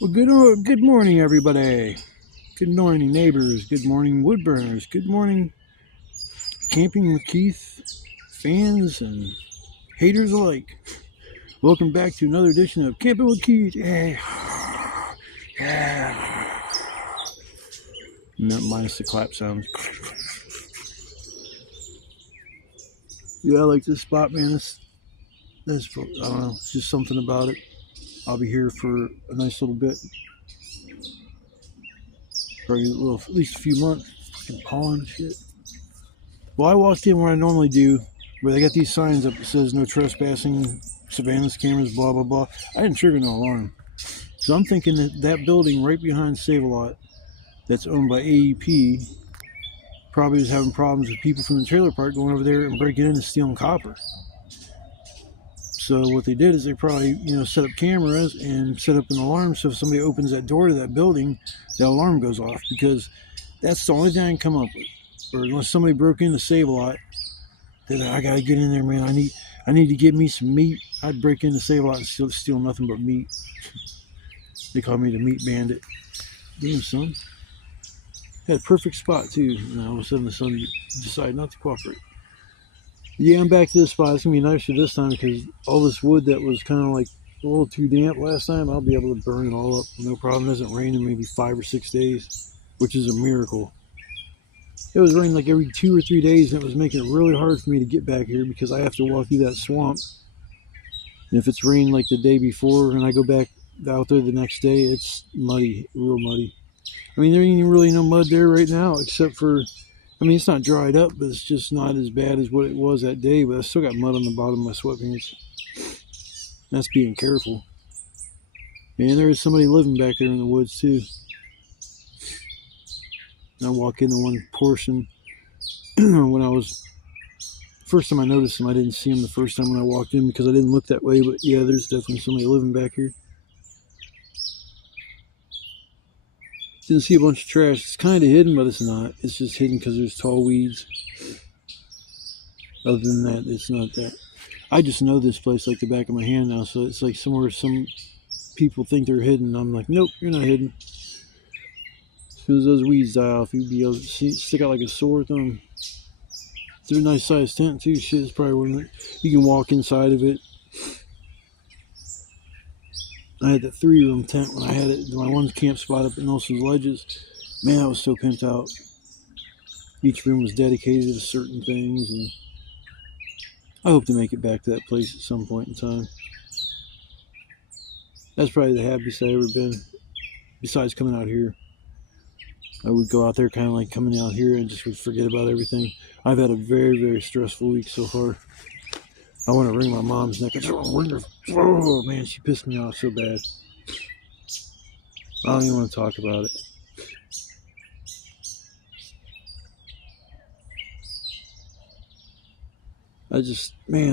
Well, good morning, everybody. Good morning, neighbors. Good morning, woodburners. Good morning, Camping with Keith fans and haters alike. Welcome back to another edition of Camping with Keith. Yeah. Yeah. Minus the clap sounds. Yeah, I like this spot, man. This I don't know, it's just something about it. I'll be here for a nice little bit. Probably at least a few months. Fucking pawing shit. Well, I walked in where I normally do, where they got these signs up that says no trespassing, surveillance cameras, blah, blah, blah. I didn't trigger no alarm. So I'm thinking that building right behind Save-A-Lot that's owned by AEP probably was having problems with people from the trailer park going over there and breaking in and stealing copper. So what they did is they probably, set up cameras and set up an alarm so if somebody opens that door to that building, the alarm goes off, because that's the only thing I can come up with. Or unless somebody broke in to Save-A-Lot, I gotta get in there, man. I need to get me some meat. I'd break in to Save-A-Lot and steal nothing but meat. They call me the meat bandit. Damn, son. Had a perfect spot too. And all of a sudden the sun decided not to cooperate. Yeah, I'm back to this spot. It's gonna be nicer this time because all this wood that was kind of like a little too damp last time, I'll be able to burn it all up. No problem. It doesn't rain in maybe 5 or 6 days, which is a miracle. It was raining like every 2 or 3 days, and it was making it really hard for me to get back here because I have to walk through that swamp. And if it's rained like the day before and I go back out there the next day, it's muddy, real muddy. I mean, there ain't really no mud there right now except for, it's not dried up, but it's just not as bad as what it was that day. But I still got mud on the bottom of my sweatpants. That's being careful. And there is somebody living back there in the woods too. I walk into one portion when I was first time I noticed him. I didn't see him the first time when I walked in because I didn't look that way, but yeah, there's definitely somebody living back here. Didn't see a bunch of trash. It's kind of hidden, but it's not. It's just hidden because there's tall weeds. Other than that, it's not that. I just know this place like the back of my hand now, so it's like somewhere some people think they're hidden. I'm like, nope, you're not hidden. As soon as those weeds die off, you'd be able to stick out like a sore thumb. It's a nice sized tent too. Shit, it's probably one you can walk inside of it. I had that 3-room tent when I had it. My one camp spot up at Nelson's Ledges. Man, I was so pimped out. Each room was dedicated to certain things, and I hope to make it back to that place at some point in time. That's probably the happiest I've ever been. Besides coming out here, I would go out there kind of like coming out here and just would forget about everything. I've had a very, very stressful week so far. I want to wring my mom's neck. Oh man, she pissed me off so bad. I don't even want to talk about it.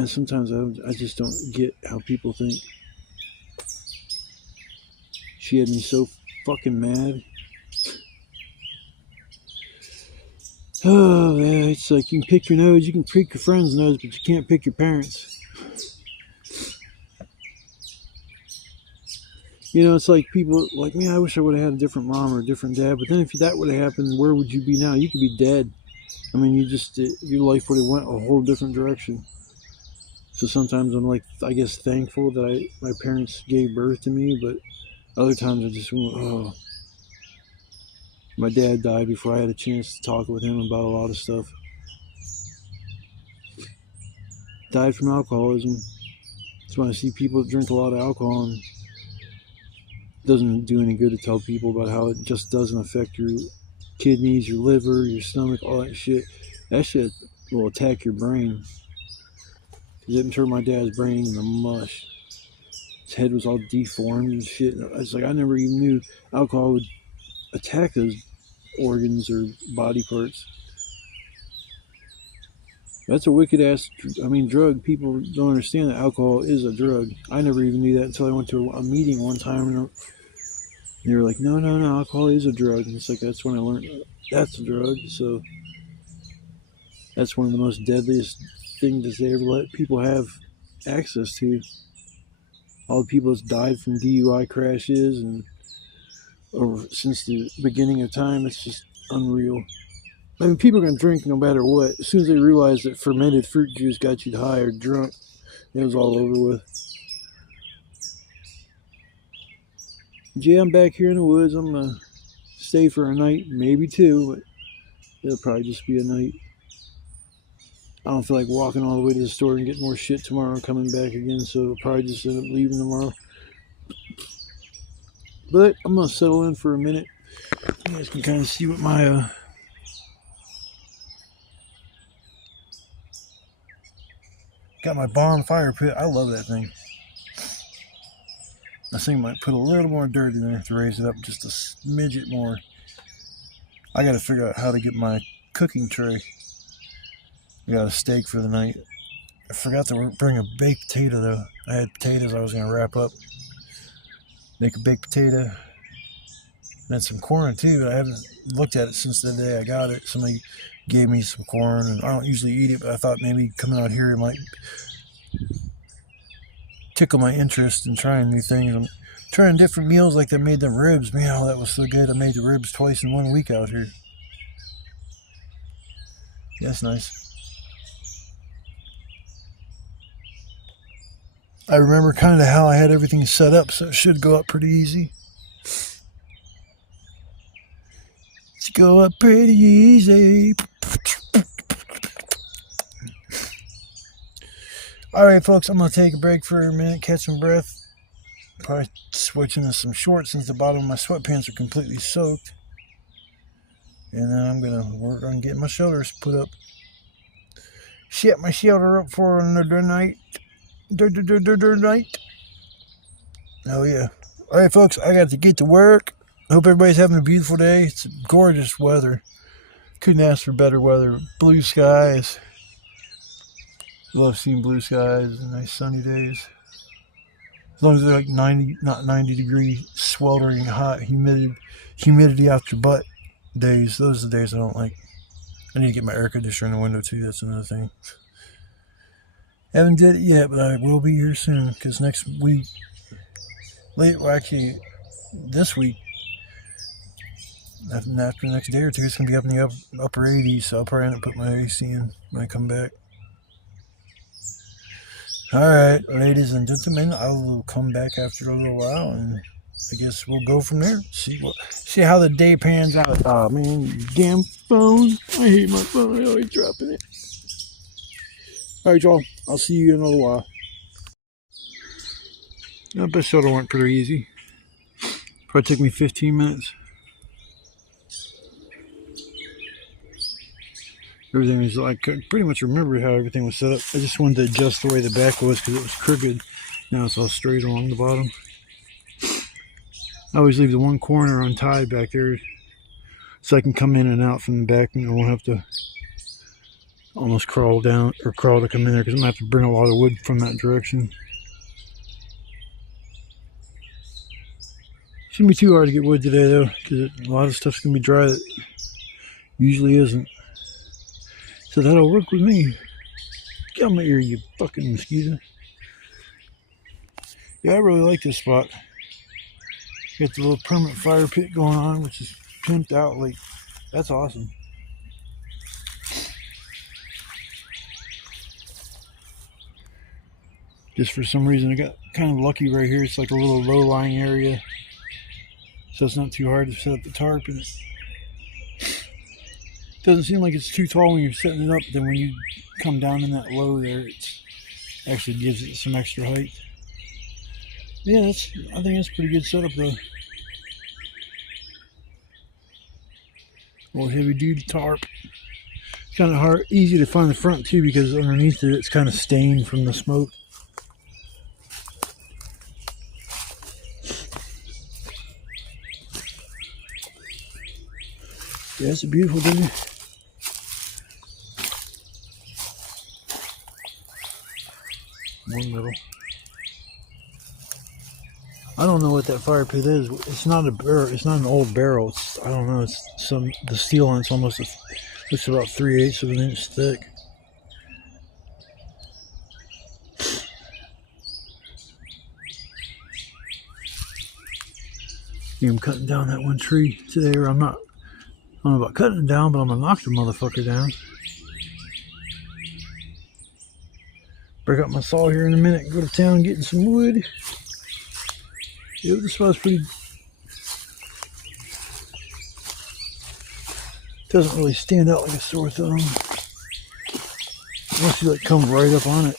Sometimes I just don't get how people think. She had me so fucking mad. Oh man, it's like you can pick your nose, you can pick your friend's nose, but you can't pick your parents. It's like people like me. I wish I would have had a different mom or a different dad. But then if that would have happened, where would you be now? You could be dead. I mean, your life would have went a whole different direction. So sometimes I'm like, I guess, thankful that my parents gave birth to me. But other times I just went, oh. My dad died before I had a chance to talk with him about a lot of stuff. Died from alcoholism. That's when I see people that drink a lot of alcohol, and it doesn't do any good to tell people about how it just doesn't affect your kidneys, your liver, your stomach, all that shit. That shit will attack your brain. It didn't turn my dad's brain into mush. His head was all deformed and shit. It's like I never even knew alcohol would attack those organs or body parts. That's a wicked ass drug. People don't understand that alcohol is a drug. I never even knew that until I went to a meeting one time, and they were like, no, alcohol is a drug. And it's like, that's when I learned that's a drug. So that's one of the most deadliest things they ever let people have access to. All the people that's died from DUI crashes and over since the beginning of time. It's just unreal. I mean, people are gonna drink no matter what. As soon as they realize that fermented fruit juice got you high or drunk, it was all over with. Yeah, I'm back here in the woods. I'm gonna stay for a night, maybe two, but it'll probably just be a night. I don't feel like walking all the way to the store and getting more shit tomorrow and coming back again, so it'll probably just end up leaving tomorrow. But I'm gonna settle in for a minute. You guys can kind of see what my got my barn fire pit. I love that thing. I think I might put a little more dirt in there to raise it up just a smidget more. I gotta figure out how to get my cooking tray. I got a steak for the night. I forgot to bring a baked potato though. I had potatoes I was gonna wrap up. Make a baked potato. And some corn too, but I haven't looked at it since the day I got it. Somebody gave me some corn, and I don't usually eat it, but I thought maybe coming out here it might tickle my interest in trying new things. I'm trying different meals, like they made them ribs. Man, that was so good. I made the ribs twice in 1 week out here. Yeah, that's nice. I remember kind of how I had everything set up, so it should go up pretty easy. Let's go up pretty easy. Alright, folks, I'm going to take a break for a minute, catch some breath. Probably switch into some shorts since the bottom of my sweatpants are completely soaked. And then I'm going to work on getting my shelters put up. Set my shelter up for another night. Night. Oh, yeah. Alright, folks, I got to get to work. Hope everybody's having a beautiful day. It's gorgeous weather. Couldn't ask for better weather. Blue skies. Love seeing blue skies and nice sunny days. As long as they're like 90, not 90 degree, sweltering hot, humidity out your butt days. Those are the days I don't like. I need to get my air conditioner in the window too. That's another thing. Haven't did it yet, but I will be here soon. Because next week, actually, this week, after the next day or two, it's going to be up in the upper 80s. So I'll probably end up putting my AC in when I come back. Alright, ladies and gentlemen, I will come back after a little while, and I guess we'll go from there. See how the day pans out. Oh man, you damn phone. I hate my phone. I always dropping it. Alright, y'all. I'll see you in a little while. That shuttle went pretty easy. Probably took me 15 minutes. Everything was like, I pretty much remember how everything was set up. I just wanted to adjust the way the back was because it was crooked. Now it's all straight along the bottom. I always leave the one corner untied back there so I can come in and out from the back, and I won't have to almost crawl down or crawl to come in there because I'm going to have to bring a lot of wood from that direction. Shouldn't be too hard to get wood today though, because a lot of stuff's going to be dry that usually isn't. So that'll work with me. Get on my ear, you fucking mosquito. Yeah, I really like this spot. Got the little permanent fire pit going on, which is pimped out. Like, that's awesome. Just for some reason, I got kind of lucky right here. It's like a little low-lying area, so it's not too hard to set up the tarp. And it doesn't seem like it's too tall when you're setting it up. But then when you come down in that low there, it actually gives it some extra height. Yeah, I think that's a pretty good setup though. Little heavy duty tarp. It's kind of easy to find the front too, because underneath it, it's kind of stained from the smoke. Yeah, it's a beautiful day. One little. I don't know what that fire pit is. It's not a barrel. It's not an old barrel. I don't know. It's the steel on it's almost it's about 3/8 of an inch thick. See, I'm cutting down that one tree today, or I'm not. I don't know about cutting it down, but I'm gonna knock the motherfucker down. Break up my saw here in a minute and go to town getting some wood. Yep, this spot's pretty. Doesn't really stand out like a sore thumb. Unless you like come right up on it.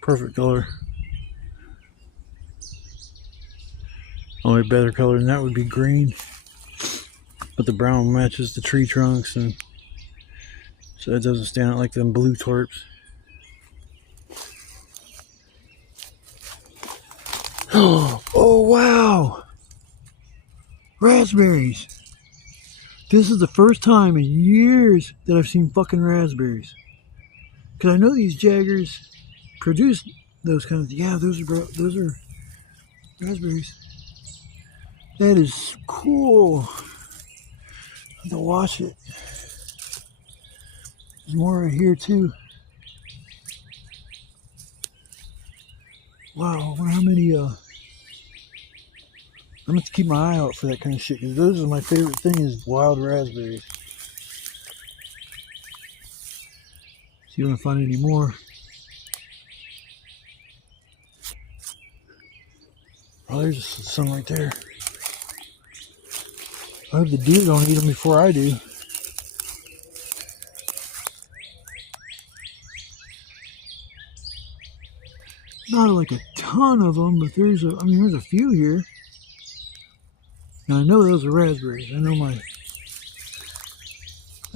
Perfect color. Only better color than that would be green, but the brown matches the tree trunks, and so it doesn't stand out like them blue torps. Oh wow! Raspberries! This is the first time in years that I've seen fucking raspberries. Cause I know these Jaggers produce those kind of. Yeah, those are raspberries. That is cool. I have to watch it. There's more right here too. Wow, I wonder how many. I'm gonna have to keep my eye out for that kind of shit, because those are my favorite thing, is wild raspberries. See if I can find any more. Oh, there's some right there. I hope the deer don't eat them before I do. Not like a ton of them, but there's a few here. And I know those are raspberries. I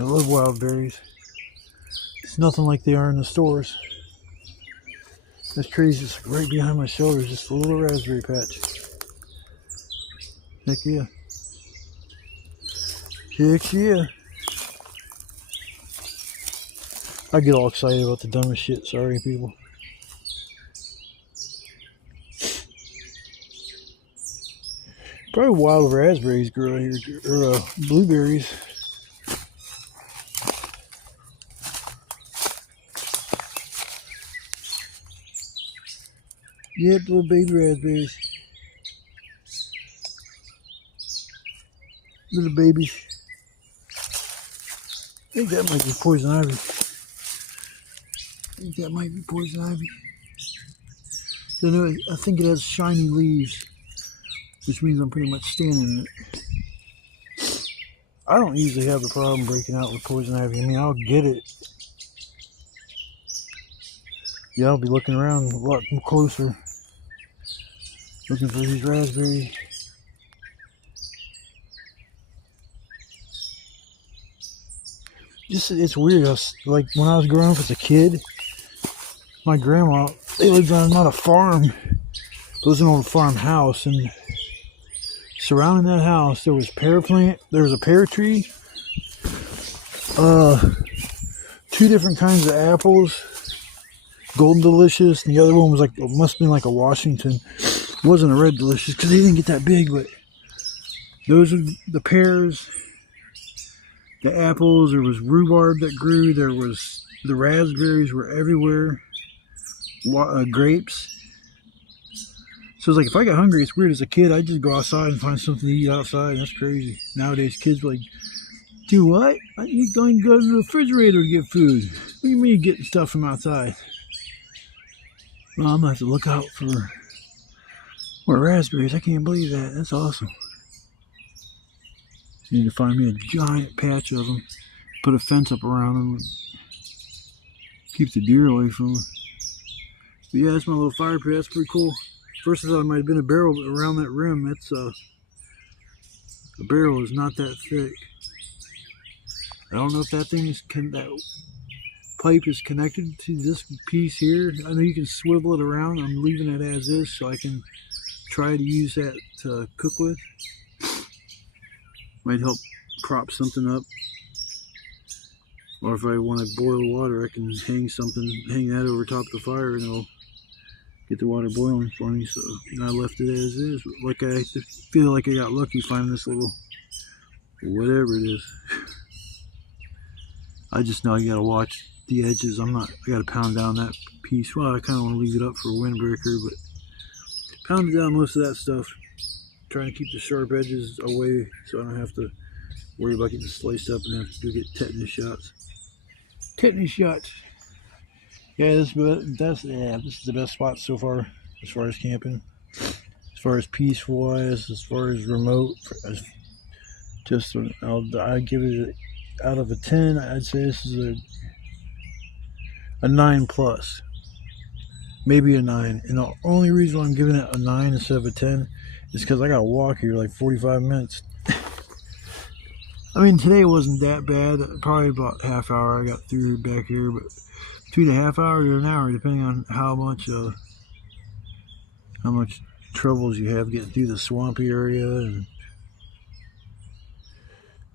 love wild berries. It's nothing like they are in the stores. This tree's just right behind my shoulders, just a little raspberry patch. Heck yeah. Heck yeah. I get all excited about the dumbest shit. Sorry, people. Probably wild raspberries grow out here, or blueberries. Yep, little baby raspberries. Little babies. I think that might be poison ivy. I think it has shiny leaves, which means I'm pretty much standing in it. I don't usually have a problem breaking out with poison ivy. I mean, I'll get it. Yeah, I'll be looking around a lot closer, looking for these raspberries. It's weird. Like when I was growing up as a kid, my grandma, they lived on not a farm. It was an old farmhouse, and surrounding that house there was there was a pear tree, 2 different kinds of apples, Golden Delicious, and the other one was like, it must have been like a Washington. It wasn't a Red Delicious because they didn't get that big, but those are the pears. The apples, there was rhubarb that grew, there was, the raspberries were everywhere, grapes. So it's like, if I got hungry, it's weird, as a kid, I'd just go outside and find something to eat outside. That's crazy. Nowadays, kids are like, do what? You're going to go to the refrigerator to get food. What do you mean getting stuff from outside? Well, I'm going to have to look out for more raspberries. I can't believe that. That's awesome. Need to find me a giant patch of them, put a fence up around them, keep the deer away from them. But yeah, that's my little fire pit. That's pretty cool. First I thought it might have been a barrel, but around that rim, that's the barrel is not that thick. I don't know if that thing is that pipe is connected to this piece here. I know you can swivel it around. I'm leaving it as is so I can try to use that to cook with. Might help prop something up. Or if I want to boil water, I can hang that over top of the fire, and it'll get the water boiling for me. So, and I left it as is. Like, I feel like I got lucky finding this little whatever it is. I just know I gotta watch the edges. I gotta pound down that piece. Well, I kind of want to leave it up for a windbreaker, but pounded down most of that stuff. Trying to keep the sharp edges away so I don't have to worry about getting sliced up and have to get tetanus shots. Tetanus shots. Yeah, this is the best spot so far as camping. As far as peaceful wise, as far as remote, I'd give it out of a 10. I'd say this is a 9 plus, maybe a 9. And the only reason I'm giving it a 9 instead of a 10 is because I got to walk here like 45 minutes. I mean, today wasn't that bad. Probably about half hour I got through back here, but 2.5 hours to an hour, depending on how much troubles you have getting through the swampy area. And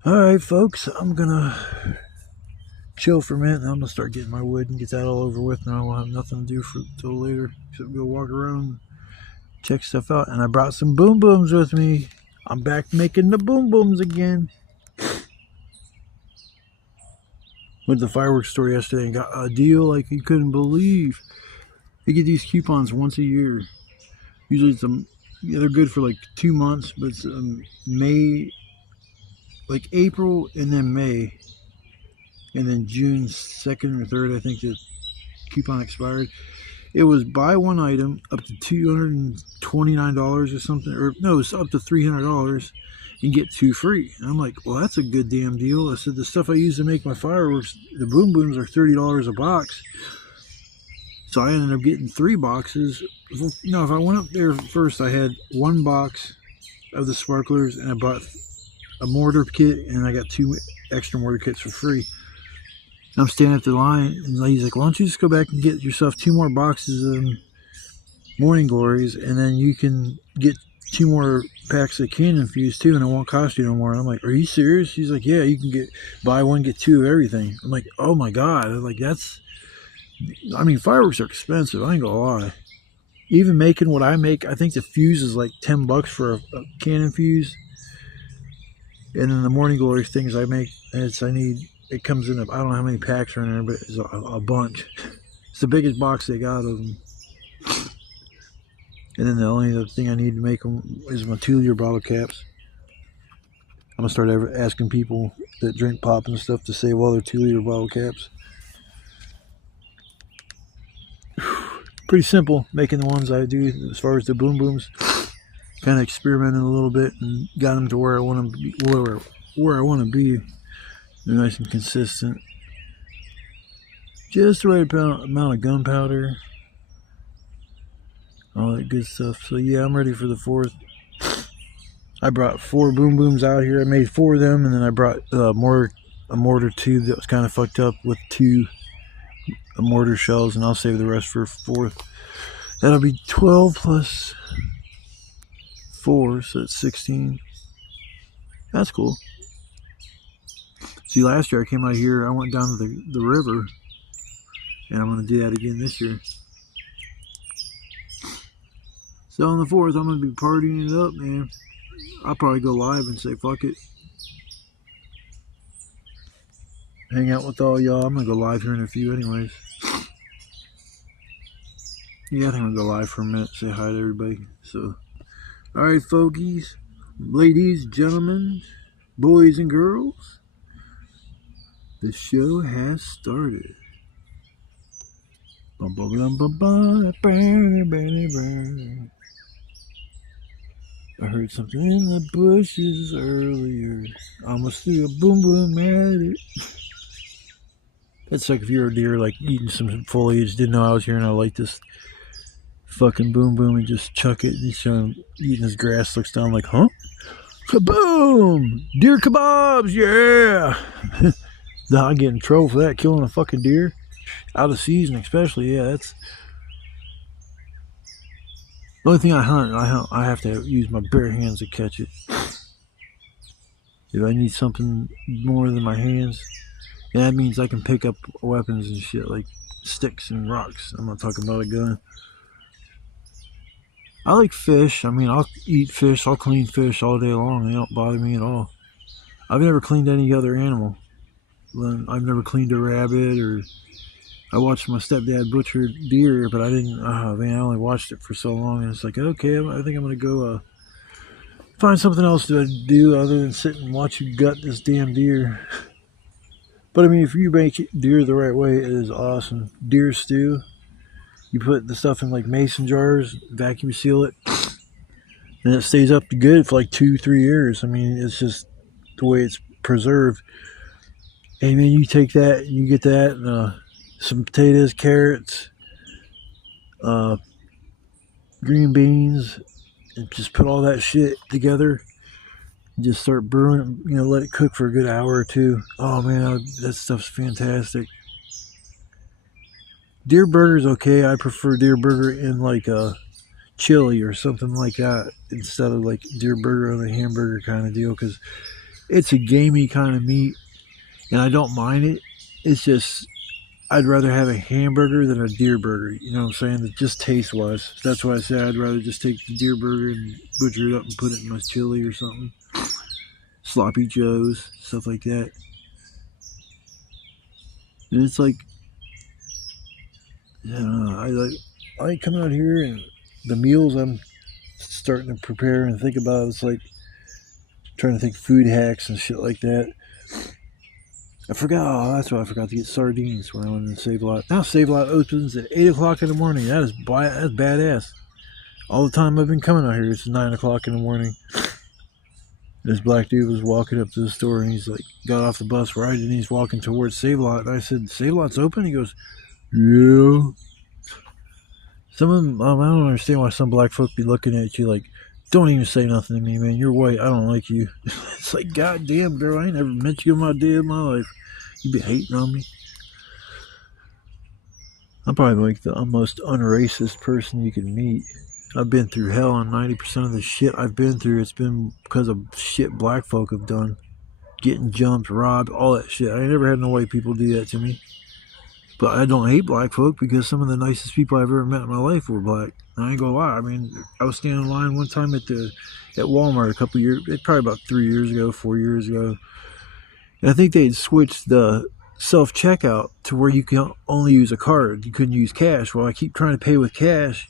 all right, folks, I'm gonna chill for a minute, and I'm gonna start getting my wood and get that all over with. And I won't have nothing to do till later except go walk around, check stuff out. And I brought some boom booms with me. I'm back making the boom booms again. Went to the fireworks store yesterday and got a deal like you couldn't believe. You get these coupons once a year. Usually they're good for like 2 months, but it's May, like April and then May, and then June 2nd or 3rd, I think the coupon expired. It was buy one item up to $229 or something, or no, it's up to $300 and get 2 free. And I'm like, well, that's a good damn deal. I said, the stuff I use to make my fireworks, the boom booms, are $30 a box. So I ended up getting 3 boxes. No, if I went up there first, I had 1 box of the sparklers, and I bought a mortar kit, and I got 2 extra mortar kits for free. And I'm standing at the line, and the lady's like, why don't you just go back and get yourself 2 more boxes of Morning Glories, and then you can get 2 more packs of Cannon Fuse too, and it won't cost you no more. And I'm like, are you serious? She's like, yeah, you can buy 1 get 2 of everything. I'm like, oh my god. I'm like, I mean, fireworks are expensive, I ain't gonna lie. Even making what I make, I think the fuse is like $10 for a Cannon Fuse. And then the Morning Glory things I make, it comes in, I don't know how many packs are in there, but it's a bunch. It's the biggest box they got of them. And then the only other thing I need to make them is my 2-liter bottle caps. I'm going to start asking people that drink pop and stuff to save all their 2-liter bottle caps. Pretty simple making the ones I do as far as the boom booms. Kind of experimenting a little bit and got them to where I want to be, where I want to be. They're nice and consistent. Just the right amount of gunpowder. All that good stuff. So yeah, I'm ready for the 4th. I brought 4 boom booms out here. I made 4 of them, and then I brought a mortar tube that was kind of fucked up with 2 mortar shells, and I'll save the rest for 4th. That'll be 12 plus 4, so it's 16. That's cool. See, last year I came out here, I went down to the river, and I'm going to do that again this year. So on the 4th, I'm going to be partying it up, man. I'll probably go live and say, fuck it. Hang out with all y'all. I'm going to go live here in a few anyways. Yeah, I think I'm going to go live for a minute, say hi to everybody. So, alright, folkies, ladies, gentlemen, boys and girls, the show has started. Bum, bum, bum, bum, bum, burn, burn, burn. I heard something in the bushes earlier. I almost threw a boom boom at it. That's like if you're a deer, like eating some foliage, didn't know I was here, and I like this fucking boom boom and just chuck it. And he's eating his grass, looks down like, huh? Kaboom! Deer kebabs, yeah! I get in trouble for that, killing a fucking deer. Out of season, especially, yeah, that's the only thing I hunt. I have to use my bare hands to catch it. If I need something more than my hands, and that means I can pick up weapons and shit like sticks and rocks. I'm not talking about a gun. I like fish. I mean, I'll eat fish. I'll clean fish all day long. They don't bother me at all. I've never cleaned any other animal. I've never cleaned a rabbit, or I watched my stepdad butcher deer, but I didn't. Oh man, I only watched it for so long, and it's like, okay, I think I'm gonna go find something else to do other than sit and watch you gut this damn deer. But I mean, if you make deer the right way, it is awesome. Deer stew. You put the stuff in like mason jars, vacuum seal it, and it stays up good for like 2-3 years. I mean, it's just the way it's preserved. And then you take that, you get that, and some potatoes, carrots, green beans, and just put all that shit together. And just start brewing it, let it cook for a good hour or two. Oh man, that stuff's fantastic. Deer burger's okay. I prefer deer burger in like a chili or something like that instead of like deer burger on a hamburger kind of deal, because it's a gamey kind of meat and I don't mind it. It's just I'd rather have a hamburger than a deer burger. You know what I'm saying? Just taste wise. That's why I say I'd rather just take the deer burger and butcher it up and put it in my chili or something. Sloppy Joes, stuff like that. And it's like, I like coming out here and the meals I'm starting to prepare and think about. It's like trying to think food hacks and shit like that. That's why I forgot to get sardines when I went in Save a Lot. Now Save a Lot opens at 8 o'clock in the morning. That's badass. All the time I've been coming out here, it's 9 o'clock in the morning. This black dude was walking up to the store and he's like, got off the bus right and he's walking towards Save a Lot. And I said, Save a Lot's open? He goes, yeah. Some of them, I don't understand why some black folk be looking at you like, don't even say nothing to me, man. You're white. I don't like you. It's like, goddamn, bro. I ain't never met you in my day of my life. You be hating on me. I'm probably like the most unracist person you can meet. I've been through hell, and 90% of the shit I've been through, it's been because of shit black folk have done. Getting jumped, robbed, all that shit. I ain't never had no white people do that to me. But I don't hate black folk because some of the nicest people I've ever met in my life were black. I ain't gonna lie. I mean, I was standing in line one time at Walmart a couple years, probably about 4 years ago. And I think they had switched the self-checkout to where you can only use a card. You couldn't use cash. Well, I keep trying to pay with cash.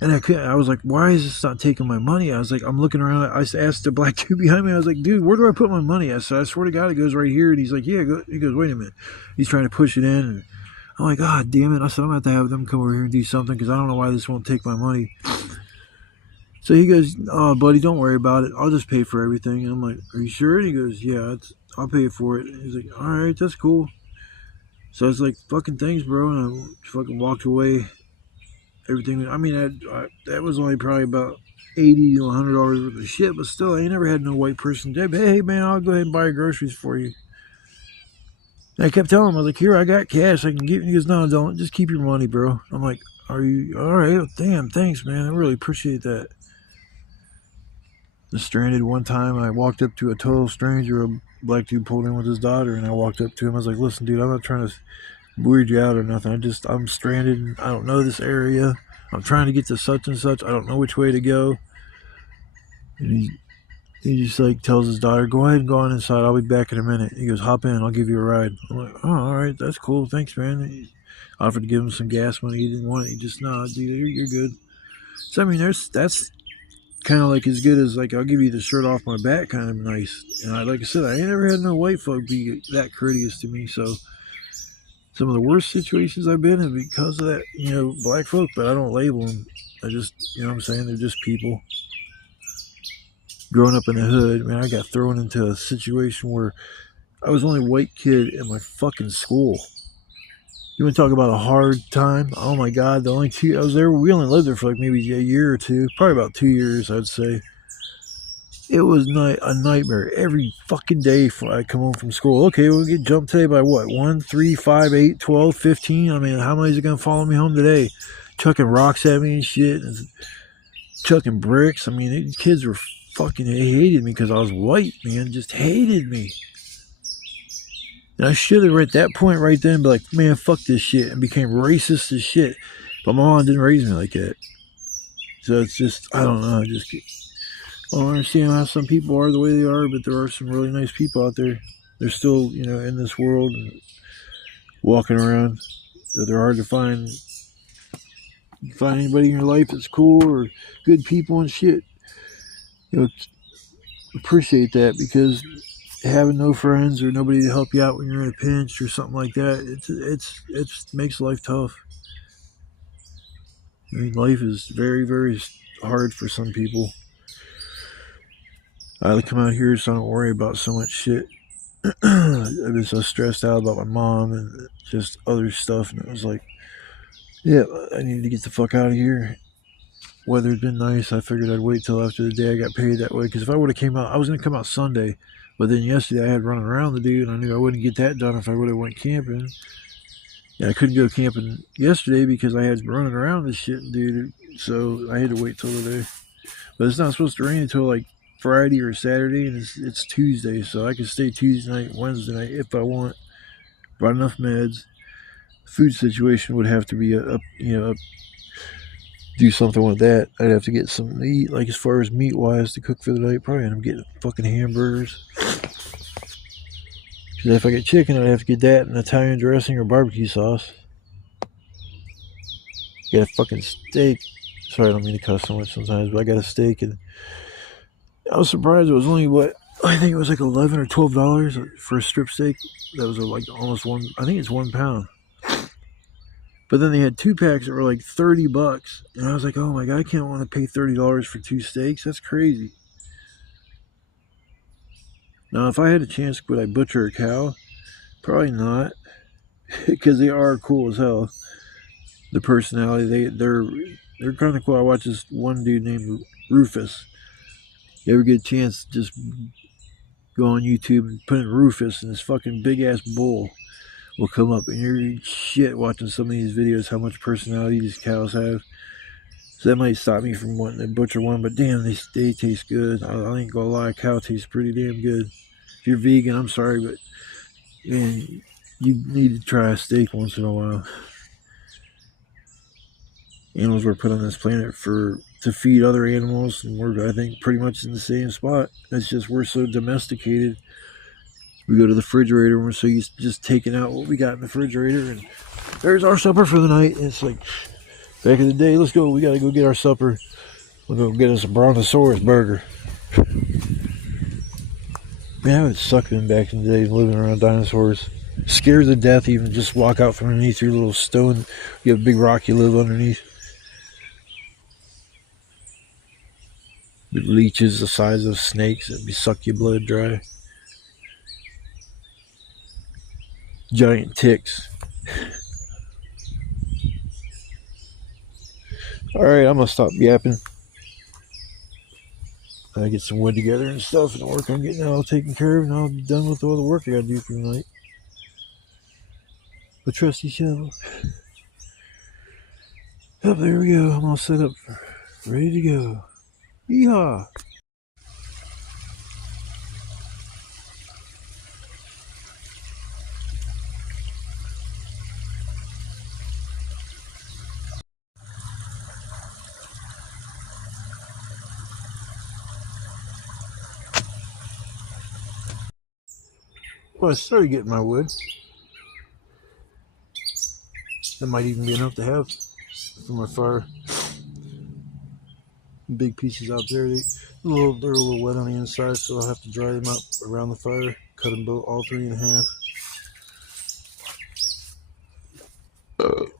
And I was like, why is this not taking my money? I was like, I'm looking around. I asked the black dude behind me. I was like, dude, where do I put my money? I said, I swear to God, it goes right here. And he's like, yeah. He goes, wait a minute. He's trying to push it in. And I'm like, God damn it. I said, I'm going to have them come over here and do something because I don't know why this won't take my money. So he goes, oh, buddy, don't worry about it. I'll just pay for everything. And I'm like, are you sure? And he goes, yeah, I'll pay for it. And he's like, all right, that's cool. So I was like, fucking thanks, bro. And I fucking walked away. Everything. I mean, that was only probably about $80 to $100 worth of shit, but still, I ain't never had no white person say, hey, man, I'll go ahead and buy your groceries for you. And I kept telling him, I was like, here, I got cash. I can give you. He goes, no, don't. Just keep your money, bro. I'm like, are you all right? Oh, damn, thanks, man. I really appreciate that. The stranded one time, I walked up to a total stranger. A black dude pulled in with his daughter, and I walked up to him. I was like, listen, dude, I'm not trying to weird you out or nothing. I'm stranded and I don't know this area. I'm trying to get to such and such. I don't know which way to go. And he just like tells his daughter, go ahead and go on inside. I'll be back in a minute. He goes, hop in. I'll give you a ride. I'm like, oh, all right. That's cool. Thanks, man. He offered to give him some gas money. He didn't want it. He just, no, dude, you're good. So, I mean, that's kind of like as good as like, I'll give you the shirt off my back kind of nice. And like I said, I ain't never had no white folk be that courteous to me. So, some of the worst situations I've been in because of that, black folk, but I don't label them. I just, what I'm saying? They're just people. Growing up in the hood, man, I got thrown into a situation where I was the only white kid in my fucking school. You want to talk about a hard time? Oh my God, the only two, we only lived there for like maybe a year or two, probably about 2 years, I'd say. It was a nightmare every fucking day I come home from school. Okay, we'll get jumped today by what? 1, 3, 5, 8, 12, 15? I mean, how many is it going to follow me home today? Chucking rocks at me and shit. And chucking bricks. I mean, these kids were fucking, they hated me because I was white, man. Just hated me. And I should have at that point right then be like, man, fuck this shit. And became racist as shit. But my mom didn't raise me like that. So it's just, I don't know. I don't understand how some people are the way they are, but there are some really nice people out there. They're still, in this world and walking around. They're hard to find. You find anybody in your life that's cool or good people and shit. You know, appreciate that, because having no friends or nobody to help you out when you're in a pinch or something like that, it makes life tough. I mean, life is very, very hard for some people. I come out here so I don't worry about so much shit. I've been so stressed out about my mom and just other stuff, and it was like, yeah, I need to get the fuck out of here. Weather's been nice. I figured I'd wait till after the day I got paid that way, because if I would have came out, I was going to come out Sunday, but then yesterday I had running around to do, and I knew I wouldn't get that done if I would have went camping. Yeah, I couldn't go camping yesterday because I had running around this shit, dude. So I had to wait till today. But it's not supposed to rain until like Friday or Saturday, and it's Tuesday, so I can stay Tuesday night, Wednesday night if I want. Brought enough meds. Food situation would have to be do something with that. I'd have to get something to eat, like as far as meat wise to cook for the night. Probably end up getting fucking hamburgers. Because if I get chicken, I'd have to get that and Italian dressing or barbecue sauce. Get a fucking steak. Sorry, I don't mean to cuss so much sometimes, but I got a steak, and I was surprised it was only I think it was like $11 or $12 for a strip steak. That was like almost one. I think it's 1 pound. But then they had 2 packs that were like $30, and I was like, oh my god, I can't want to pay $30 for 2 steaks. That's crazy. Now, if I had a chance, would I butcher a cow? Probably not, because they are cool as hell. The personality, they're kind of cool. I watched this one dude named Rufus. You ever get a chance, just go on YouTube and put in Rufus, and this fucking big ass bull will come up, and you're shit watching some of these videos how much personality these cows have. So that might stop me from wanting to butcher one, but damn, they taste good. I ain't gonna lie, cow tastes pretty damn good. If you're vegan, I'm sorry, but man, you need to try a steak once in a while. Animals were put on this planet to feed other animals, and we're, I think, pretty much in the same spot. It's just we're so domesticated. We go to the refrigerator, and we're so used to just taking out what we got in the refrigerator, and there's our supper for the night. And it's like, back in the day, let's go. We got to go get our supper. We'll go get us a Brontosaurus burger. Man, I would suck them back in the day living around dinosaurs. Scared to death, even just walk out from underneath your little stone. You have a big rock you live underneath. With leeches the size of snakes that suck your blood dry. Giant ticks. Alright, I'm gonna stop yapping. I get some wood together and stuff, and the work I'm getting all taken care of, and I'll be done with all the work I gotta do for the night. The trusty shovel. Oh, there we go. I'm all set up, ready to go. Yeehaw! Well, I started getting my wood. That might even be enough to have for my fire. Big pieces out there. They're a little wet on the inside, so I'll have to dry them up around the fire. Cut them both, all 3 in half.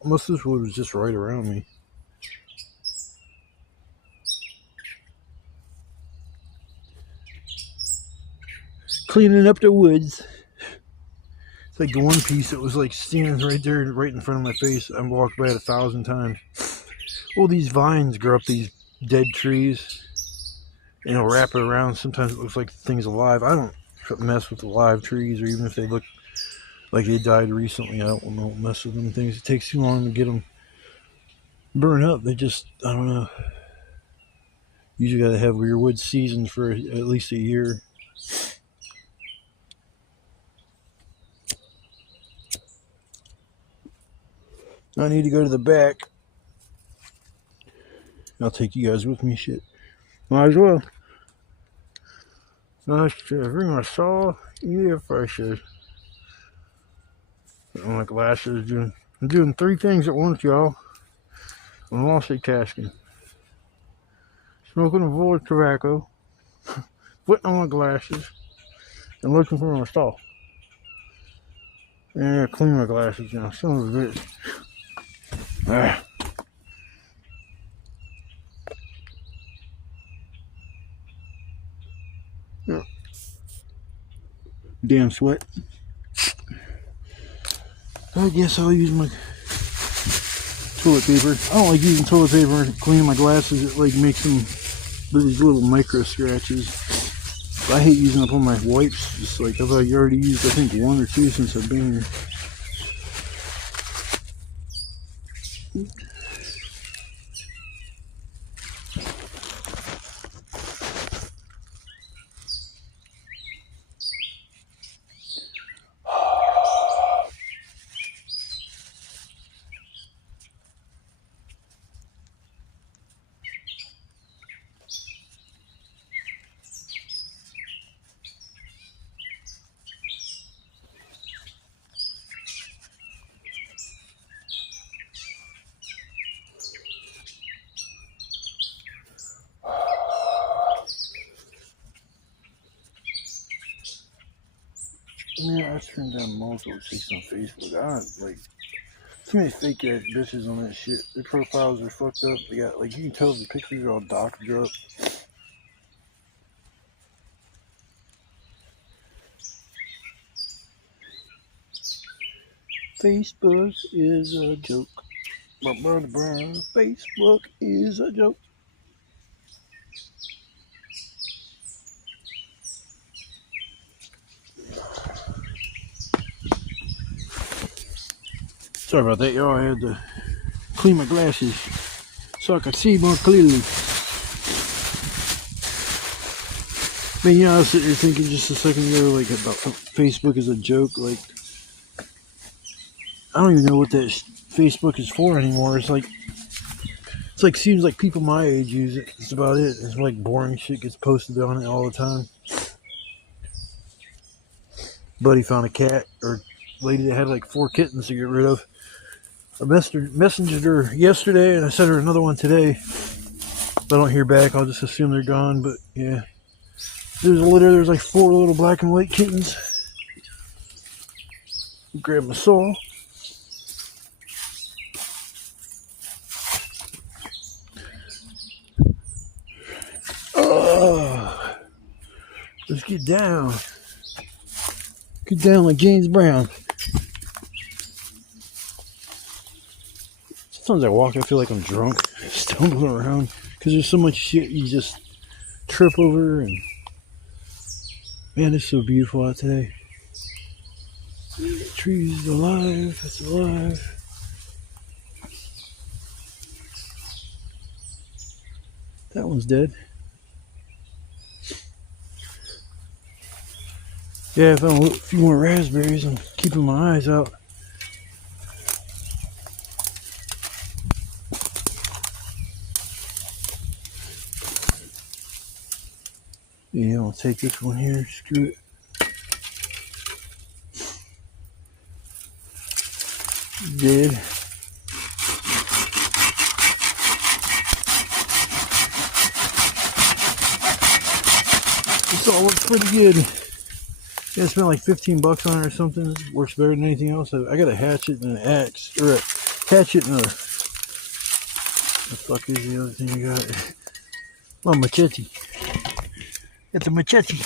Most of this wood was just right around me. Cleaning up the woods. It's like the one piece that was like standing right there, right in front of my face. I walked by it 1,000 times. Well, these vines grow up these dead trees, and it'll wrap it around. Sometimes it looks like the thing's alive. I don't mess with live trees, or even if they look like they died recently, I don't mess with them things. It takes too long to get them burn up. They just, I don't know. Usually gotta have your wood seasoned for at least a year. I need to go to the back. I'll take you guys with me, shit. Might as well. Should I bring my saw? Yeah, if I should. I don't like lashes doing I'm doing 3 things at once, y'all. I'm multitasking. Smoking a bowl of tobacco, putting on my glasses, and looking for my stall. And I gotta clean my glasses now. Son of a bitch. Ah. Yeah. Damn sweat. I guess I'll use my toilet paper. I don't like using toilet paper to clean my glasses. It like makes them these little micro scratches. But I hate using up all my wipes. Just like I've already used I think 1 or 2 since I've been here. Yeah, I turned down multiple chicks on Facebook. I don't like too many fake ass bitches on that shit. Their profiles are fucked up. They got like you can tell the pictures are all doctored up. Facebook is a joke. My brother Brown. Facebook is a joke. Sorry about that, y'all. I had to clean my glasses so I could see more clearly. Man, you know, I was sitting there thinking just a second ago, like, about Facebook is a joke. Like, I don't even know what that Facebook is for anymore. It's like, seems like people my age use it. That's about it. It's like boring shit gets posted on it all the time. Buddy found a cat or lady that had like 4 kittens to get rid of. I messaged her yesterday and I sent her another one today. If I don't hear back, I'll just assume they're gone. But yeah, there's like 4 little black and white kittens. Grab my saw. Oh, let's get down. Get down like James Brown. Sometimes I walk, I feel like I'm drunk, stumbling around, because there's so much shit you just trip over, and man, it's so beautiful out today. The tree's alive, it's alive. That one's dead. Yeah, I found a few more raspberries. I'm keeping my eyes out. Yeah, I'll take this one here. Screw it. Dead. This all looks pretty good. Yeah, I spent like $15 on it or something. It works better than anything else. I got a hatchet and an axe, or a hatchet and a. What the fuck is the other thing I got? Oh, machete. It's a machete.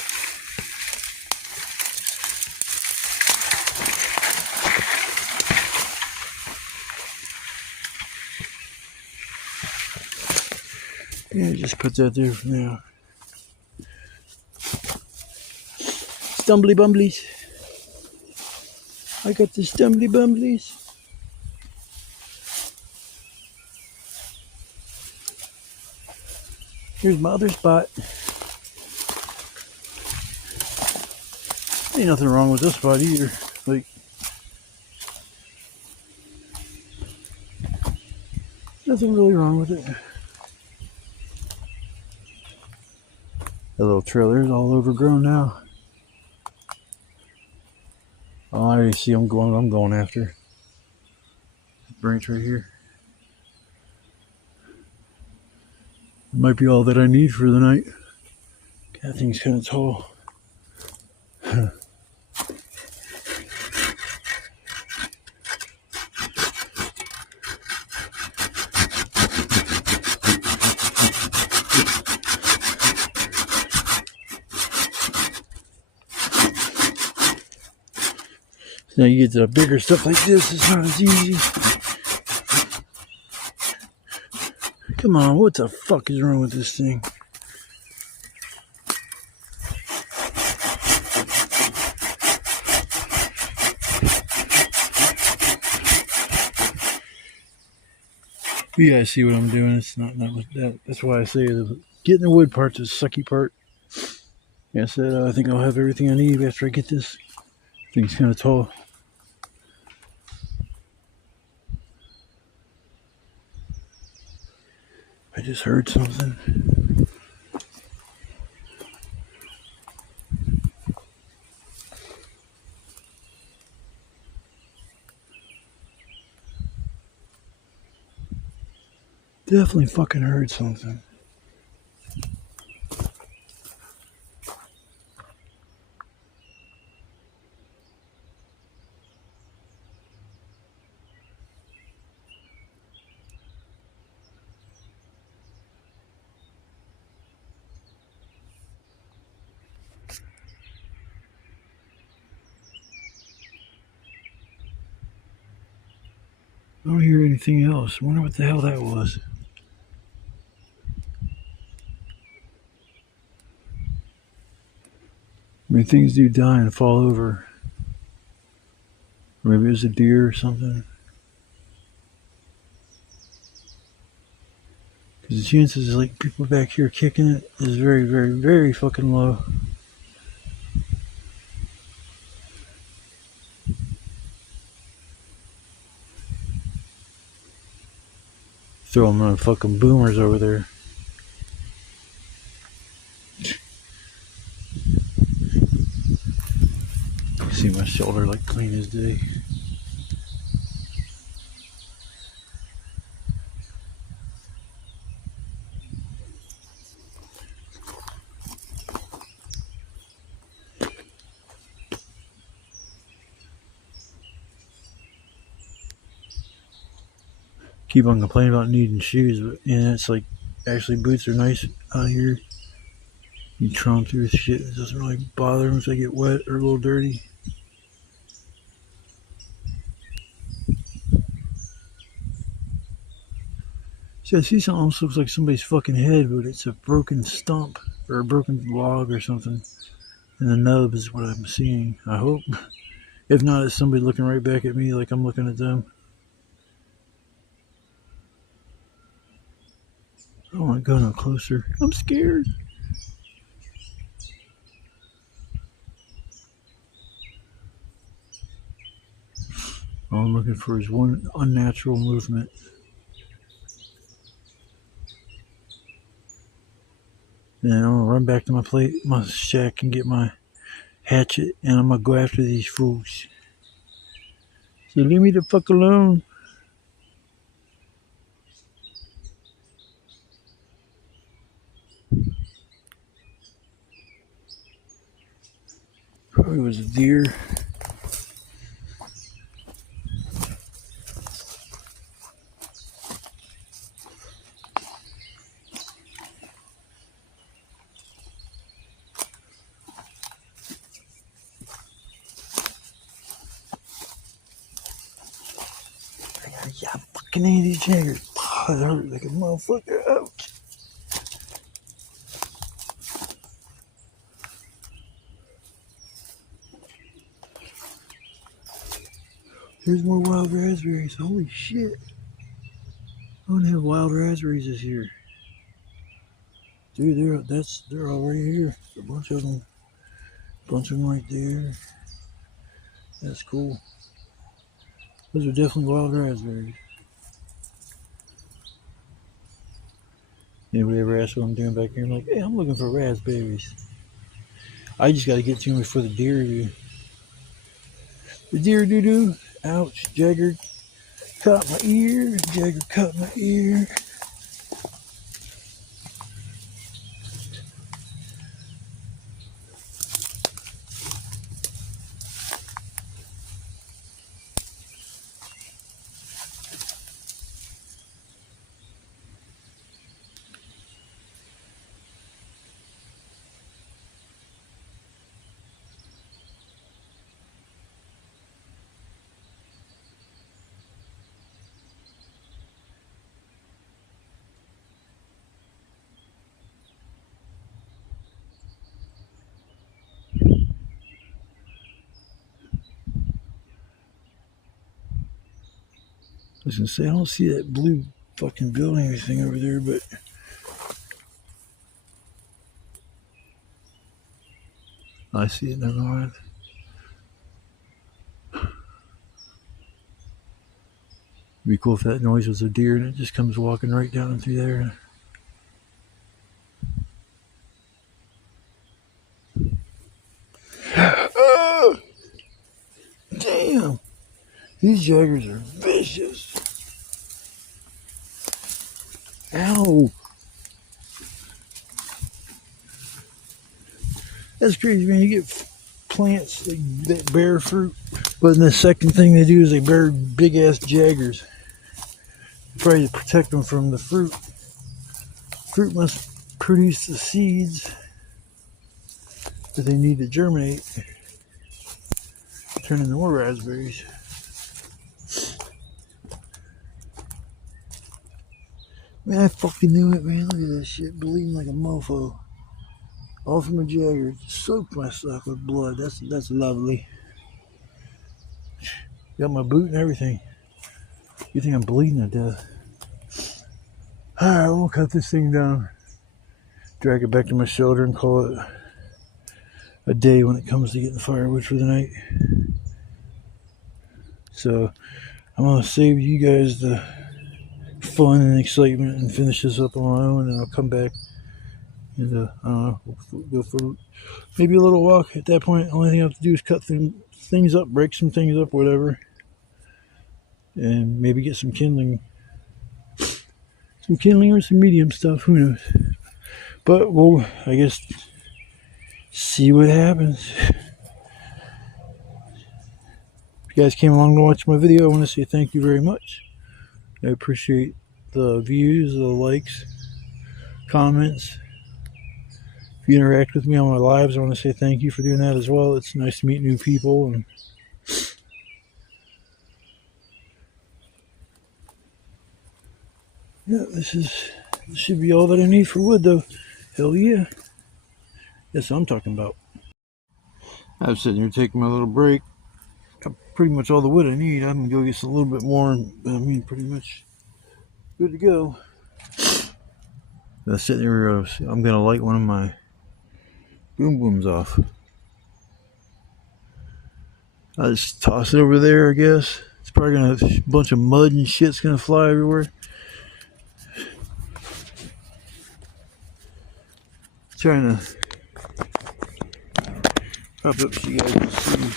Yeah, just put that there for now. Stumbly bumblies. I got the stumbly bumblies. Here's my other spot. Ain't nothing wrong with this spot either. Like, nothing really wrong with it. The little trailer is all overgrown now. Oh, I already see I'm going after. branch right here. It might be all that I need for the night. That thing's kind of tall. Now you get the bigger stuff like this, it's not as easy. Come on, what the fuck is wrong with this thing? You guys see what I'm doing? It's not that. That's why I say getting the wood part's the sucky part. Like I said, I think I'll have everything I need after I get this. Thing's kind of tall. I just heard something. Definitely fucking heard something. I don't hear anything else. I wonder what the hell that was. I mean, things do die and fall over. Or maybe it was a deer or something. Because the chances, like, people back here kicking it is very, very, very fucking low. Throw them on fucking boomers over there. See my shoulder like clean as day. Keep on complaining about needing shoes, but yeah, it's like actually boots are nice out here. You tromp through shit, it doesn't really bother them if they get wet or a little dirty. See, I see something almost looks like somebody's fucking head, but it's a broken stump or a broken log or something. And the nub is what I'm seeing, I hope. If not, it's somebody looking right back at me like I'm looking at them. I don't want to go no closer. I'm scared. All I'm looking for is one unnatural movement. And I'm gonna run back to my shack and get my hatchet, and I'm gonna go after these fools. So leave me the fuck alone. Probably was a deer. Yeah, fucking Andy Jagger. Oh, that hurt like a motherfucker. Ouch. There's more wild raspberries. Holy shit. I don't have wild raspberries this year. Dude, they're all right here. A bunch of them. Bunch of them right there. That's cool. Those are definitely wild raspberries. Anybody ever ask what I'm doing back here? I'm like, hey, I'm looking for raspberries. I just gotta get to them before the deer do. The deer do. Ouch, Jagger. caught my ear. Jagger caught my ear. I was gonna say, I don't see that blue fucking building or anything over there, but I see it. Never mind. It'd be cool if that noise was a deer and it just comes walking right down through there. Oh, damn! These jaggers are vicious. Ow! That's crazy, man. You get plants that bear fruit, but then the second thing they do is they bear big ass jaggers. Probably to protect them from the fruit. Fruit must produce the seeds that they need to germinate, turn into more raspberries. Man, I fucking knew it, man. Look at that shit, bleeding like a mofo. All from a jagger. Soaked my sock with blood. That's lovely. Got my boot and everything. You think I'm bleeding to death? Alright, we'll cut this thing down. Drag it back to my shoulder and call it a day when it comes to getting firewood for the night. So I'm gonna save you guys the fun and excitement and finish this up on my own, and I'll come back and I don't know, we'll go for maybe a little walk at that point. Only thing I have to do is cut things up, break some things up, whatever, and maybe get some kindling or some medium stuff, who knows. But we'll, I guess, see what happens. If you guys came along to watch my video, I want to say thank you very much. I appreciate the views, the likes, comments. If you interact with me on my lives, I want to say thank you for doing that as well. It's nice to meet new people. And yeah, this should be all that I need for wood, though. Hell yeah. That's what I'm talking about. I was sitting here taking my little break. Got pretty much all the wood I need. I'm going to go get a little bit more, but I mean, pretty much good to go. I was sitting here, I'm going to light one of my boom booms off. I just toss it over there, I guess. It's probably going to, a bunch of mud and shit's going to fly everywhere. Trying to pop up so you guys can see.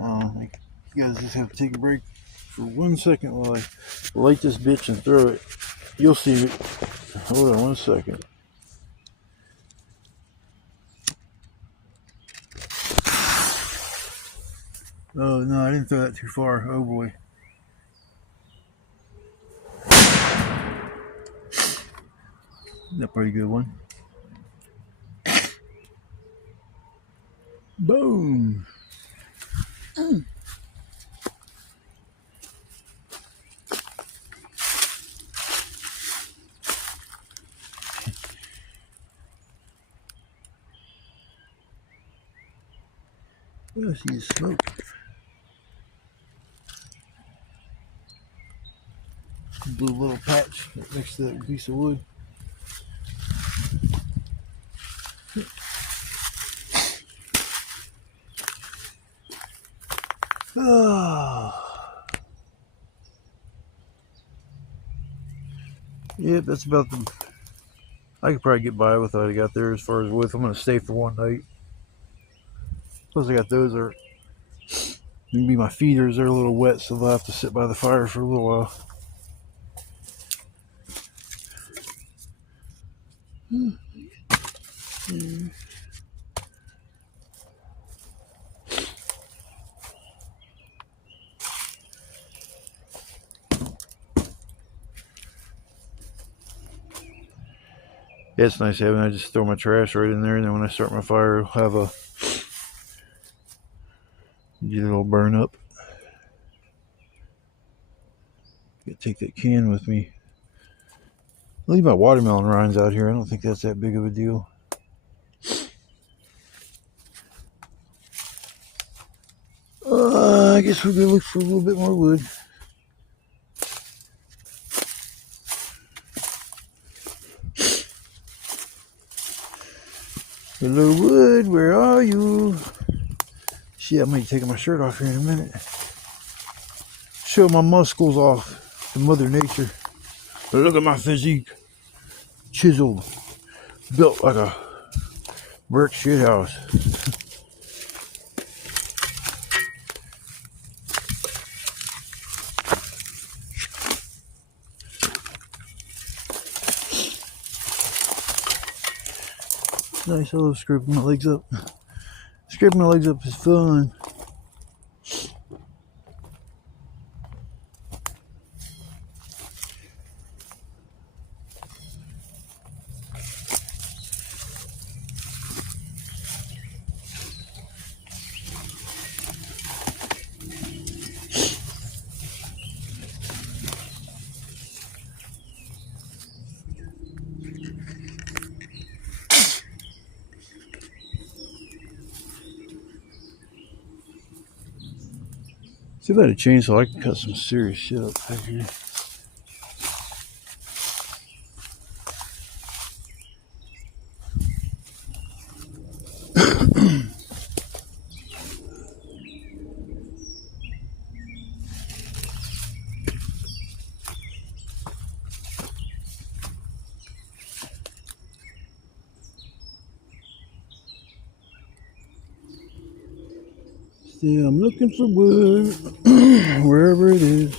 I think you guys just have to take a break for 1 second while I light this bitch and throw it. You'll see it. Hold on 1 second. Oh no, I didn't throw that too far. Oh boy. That's a pretty good one. Boom. I see smoke. Blue little patch next to that piece of wood. Yep, that's about the. I could probably get by with what I got there as far as width. I'm going to stay for one night. Plus, I got those are going to be my feeders. They're a little wet, so they'll have to sit by the fire for a little while. Yeah, it's nice having. I just throw my trash right in there, and then when I start my fire, I'll have a get it all burn up. Gotta take that can with me. I'll leave my watermelon rinds out here. I don't think that's that big of a deal. I guess we're gonna look for a little bit more wood. Hello, wood, where are you? Shit, I might be taking my shirt off here in a minute. Show my muscles off to Mother Nature. But look at my physique. Chiseled. Built like a brick shit house. Nice, I love scraping my legs up. Scraping my legs up is fun. See if I had a chainsaw, I can cut some serious shit up back here. Yeah, I'm looking for wood wherever it is.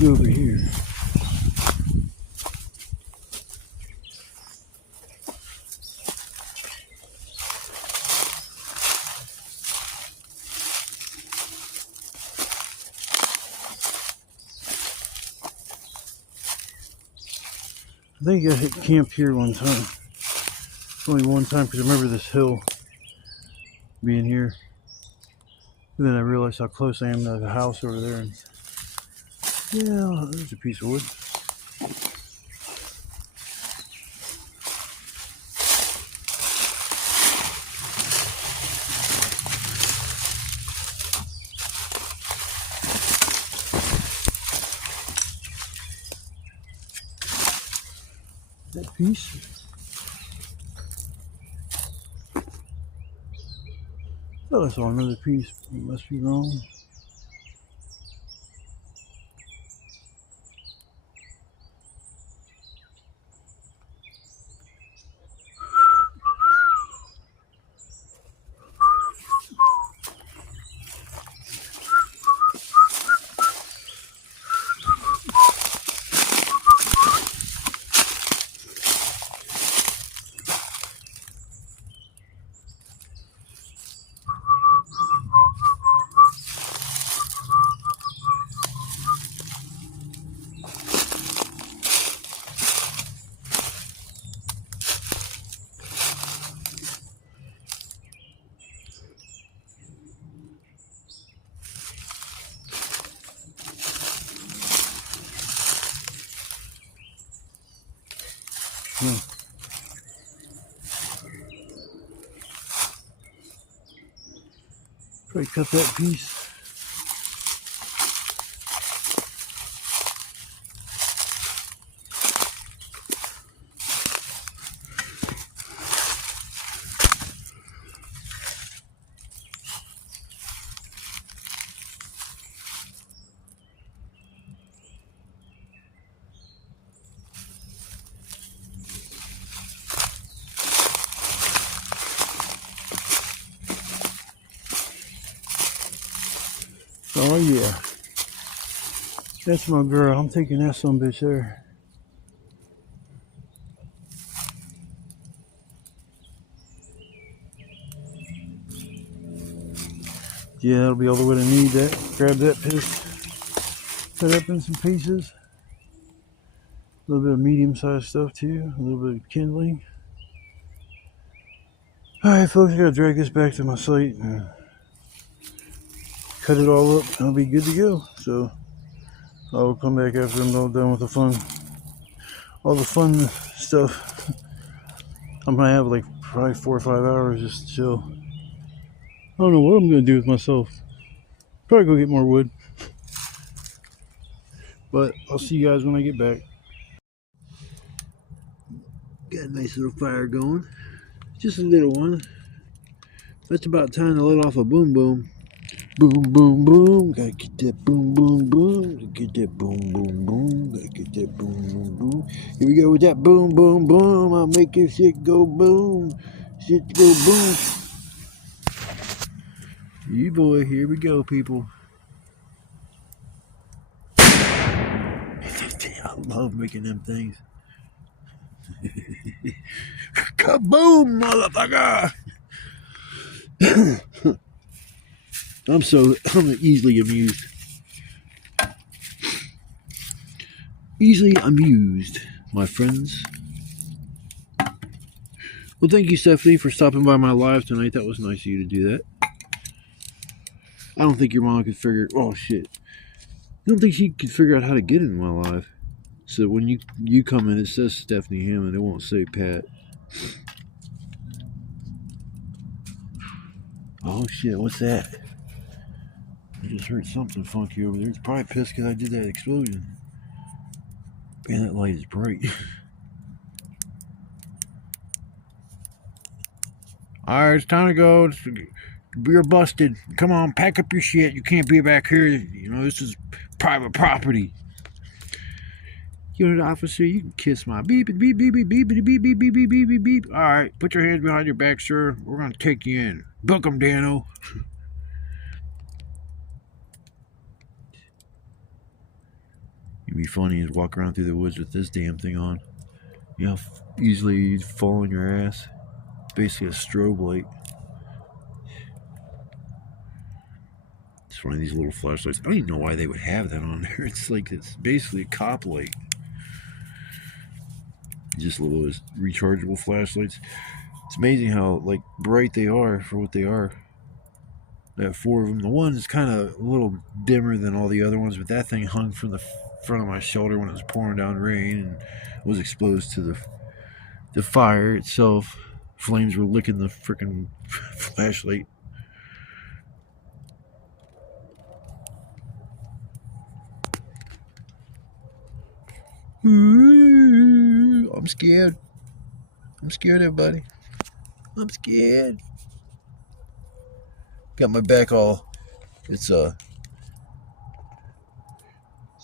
Go over here. I think I hit camp here one time. Only one time, because I remember this hill being here. And then I realized how close I am to the house over there. And yeah, there's a piece of wood. That piece. Oh, I saw another piece. It must be wrong. Yeah. Probably cut that piece. Oh yeah, that's my girl. I'm taking that some bitch there. Yeah, that'll be all the way to need that. Grab that piece, cut up in some pieces. A little bit of medium-sized stuff too. A little bit of kindling. All right, folks, I gotta drag this back to my site and cut it all up. I'll be good to go. So I'll come back after I'm all done with all the fun stuff. I'm gonna have like probably 4 or 5 hours just to chill. I don't know what I'm gonna do with myself. Probably go get more wood. But I'll see you guys when I get back. Got a nice little fire going. Just a little one. That's about time to let off a boom boom. Boom boom boom. Gotta get that boom boom boom. Gotta get that boom boom boom. Gotta get that boom boom boom. Here we go with that boom boom boom. I'll make your shit go boom. Shit go boom. You boy, here we go, people. I love making them things. Kaboom, motherfucker! I'm easily amused. Easily amused, my friends. Well, thank you, Stephanie, for stopping by my live tonight. That was nice of you to do that. I don't think your mom could figure... Oh, shit. I don't think she could figure out how to get in my live. So when you come in, it says Stephanie Hammond. It won't say Pat. Oh, shit. What's that? I just heard something funky over there. It's probably pissed because I did that explosion. Man, that light is bright. Alright, it's time to go. You're busted. Come on, pack up your shit. You can't be back here. You know, this is private property. Unit officer, you can kiss my beep, beep, beep, beep, beep, beep, beep, beep, beep, beep, beep, beep, beep. Alright, put your hands behind your back, sir. We're going to take you in. Book 'em, Dano. It'd be funny is walk around through the woods with this damn thing on. You know, easily you'd fall on your ass. Basically a strobe light. It's one of these little flashlights. I don't even know why they would have that on there. It's like it's basically a cop light. Just little rechargeable flashlights. It's amazing how like bright they are for what they are. I have 4 of them. The one is kind of a little dimmer than all the other ones, but that thing hung from the front of my shoulder when it was pouring down rain and was exposed to the fire itself. Flames were licking the freaking flashlight. I'm scared. I'm scared, everybody. I'm scared. Got my back all. It's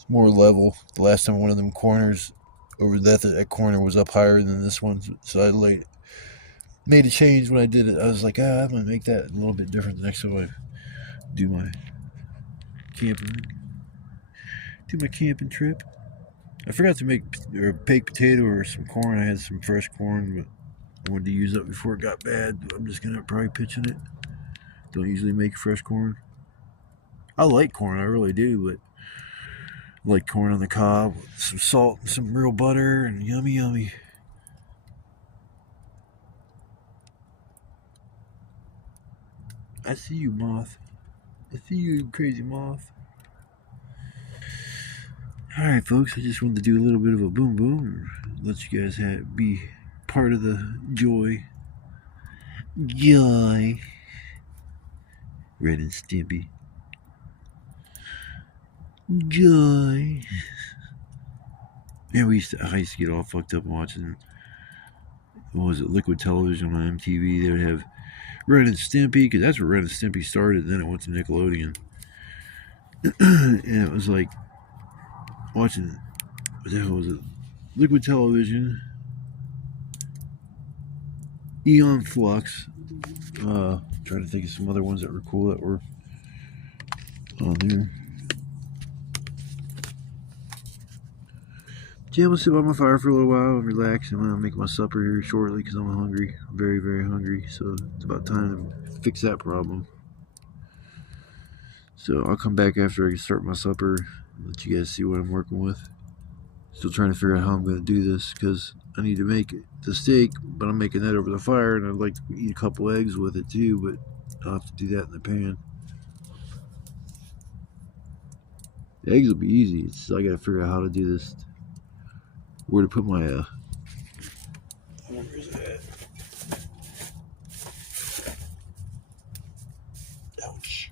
more level. The last time one of them corners over that corner was up higher than this one, so I made a change when I did it. I was like, I'm gonna make that a little bit different the next time I do my camping trip. I forgot to make or baked potato or some corn. I had some fresh corn, but I wanted to use up before it got bad. I'm just gonna probably pitch in it. Don't usually make fresh corn. I like corn, I really do, but I like corn on the cob, with some salt and some real butter, and yummy, yummy. I see you, moth. I see you, crazy moth. Alright, folks, I just wanted to do a little bit of a boom boom, let you guys be part of the joy. Joy. Ren and Stimpy. Joy. Yeah, I used to get all fucked up watching, what was it, Liquid Television on MTV. They would have Ren and Stimpy, because that's where Ren and Stimpy started, and then it went to Nickelodeon. And it was like watching, what the hell was it? Liquid Television, Eon Flux, trying to think of some other ones that were cool that were on there. Yeah, I'm gonna sit by my fire for a little while and relax. I'm gonna make my supper here shortly because I'm hungry. I'm very, very hungry. So it's about time to fix that problem. So I'll come back after I start my supper and let you guys see what I'm working with. Still trying to figure out how I'm gonna do this because I need to make the steak, but I'm making that over the fire, and I'd like to eat a couple eggs with it too, but I'll have to do that in the pan. The eggs will be easy. I gotta figure out how to do this. Where to put my where's that? Ouch.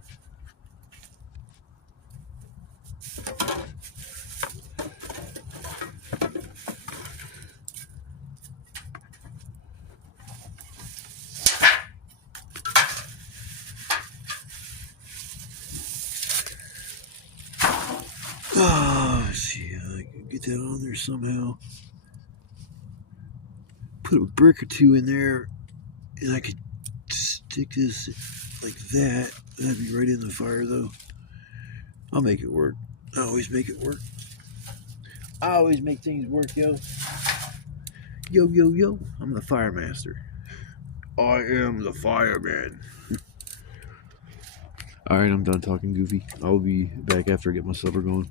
Oh, let's see, I can get that on there somehow. Put a brick or two in there, and I could stick this like that. That'd be right in the fire, though. I'll make it work. I always make it work. I always make things work, yo. Yo, yo, yo. I'm the fire master. I am the fireman. Alright, I'm done talking goofy. I'll be back after I get my supper going.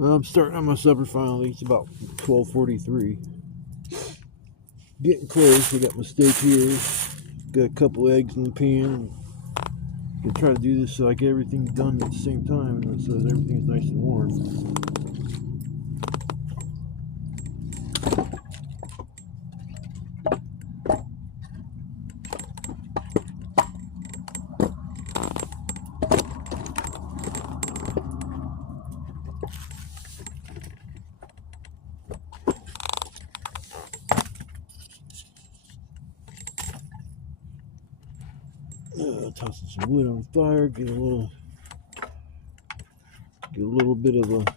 Well, I'm starting on my supper finally. It's about 12:43. Getting close. I got my steak here. Got a couple eggs in the pan. I'm gonna try to do this so I get everything done at the same time, so that everything is nice and warm. Tossing some wood on fire, get a little bit of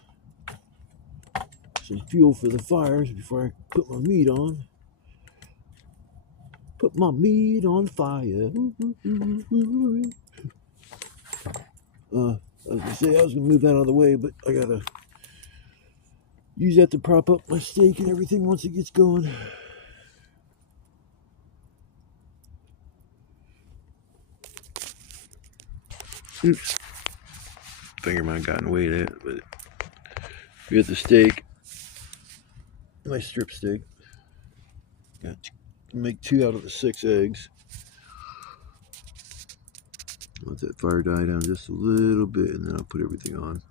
some fuel for the fires before I put my meat on. Put my meat on fire. I was gonna say I was gonna move that out of the way, but I gotta use that to prop up my steak and everything once it gets going. Oops. Finger might have gotten away to it, but we got the steak. Nice strip steak. Got to make 2 out of the 6 eggs. Let that fire die down just a little bit, and then I'll put everything on.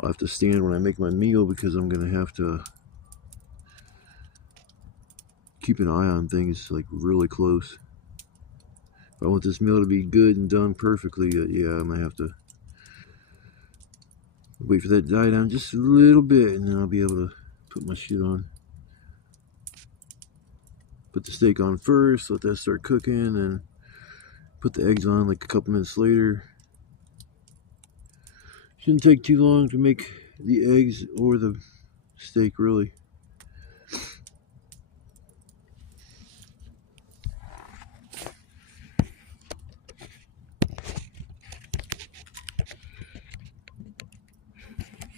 I'll have to stand when I make my meal because I'm gonna have to keep an eye on things like really close. If I want this meal to be good and done perfectly, yeah, I might have to wait for that to die down just a little bit, and then I'll be able to put my shit on. Put the steak on first, let that start cooking, and put the eggs on like a couple minutes later. Shouldn't take too long to make the eggs or the steak, really.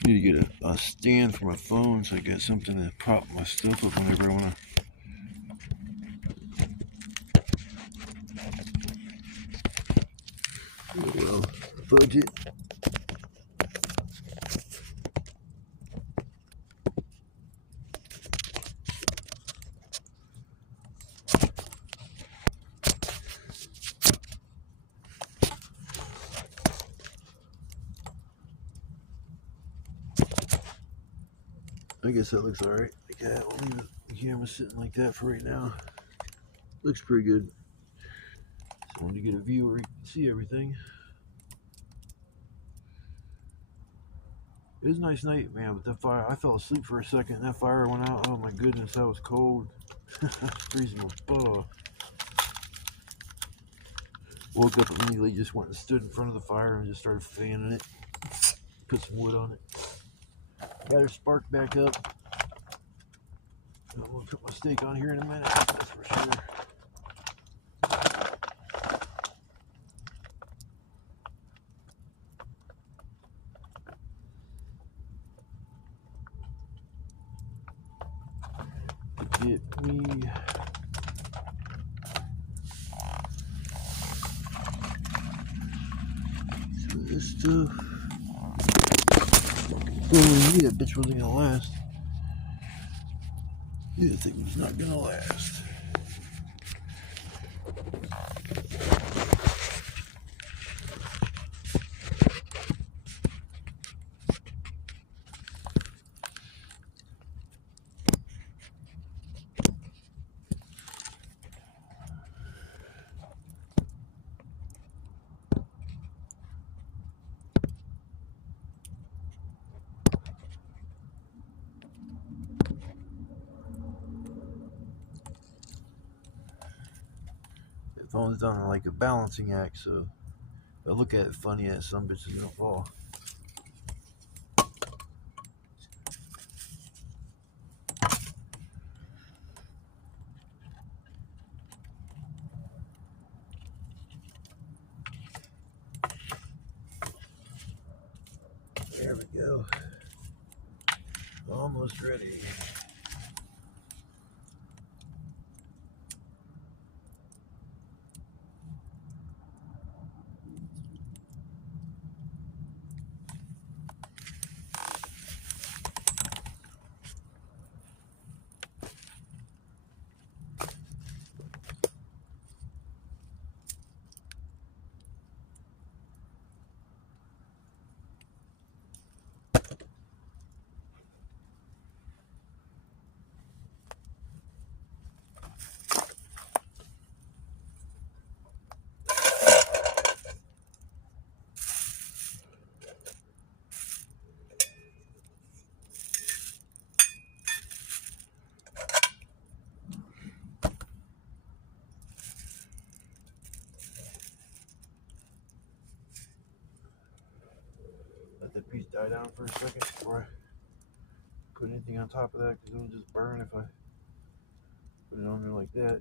Need to get a stand for my phone so I get something to prop my stuff up whenever I want to. Well, budget. I guess that looks alright. Like that. I'll leave the camera sitting like that for right now. Looks pretty good. Just wanted to get a view where you can see everything. It was a nice night, man, but that fire, I fell asleep for a second and that fire went out. Oh my goodness, that was cold. Freezing my butt. Woke up immediately, just went and stood in front of the fire and just started fanning it. Put some wood on it. Got her sparked back up. I'm gonna put my steak on here in a minute, that's for sure. Get me some of this stuff. Oh, knew that bitch wasn't gonna last. Knew that thing was not gonna last. The phone's done like a balancing act, so I look at it funny as some bitch is gonna fall. There we go. Almost ready. Let that piece die down for a second before I put anything on top of that, because it'll just burn if I put it on there like that.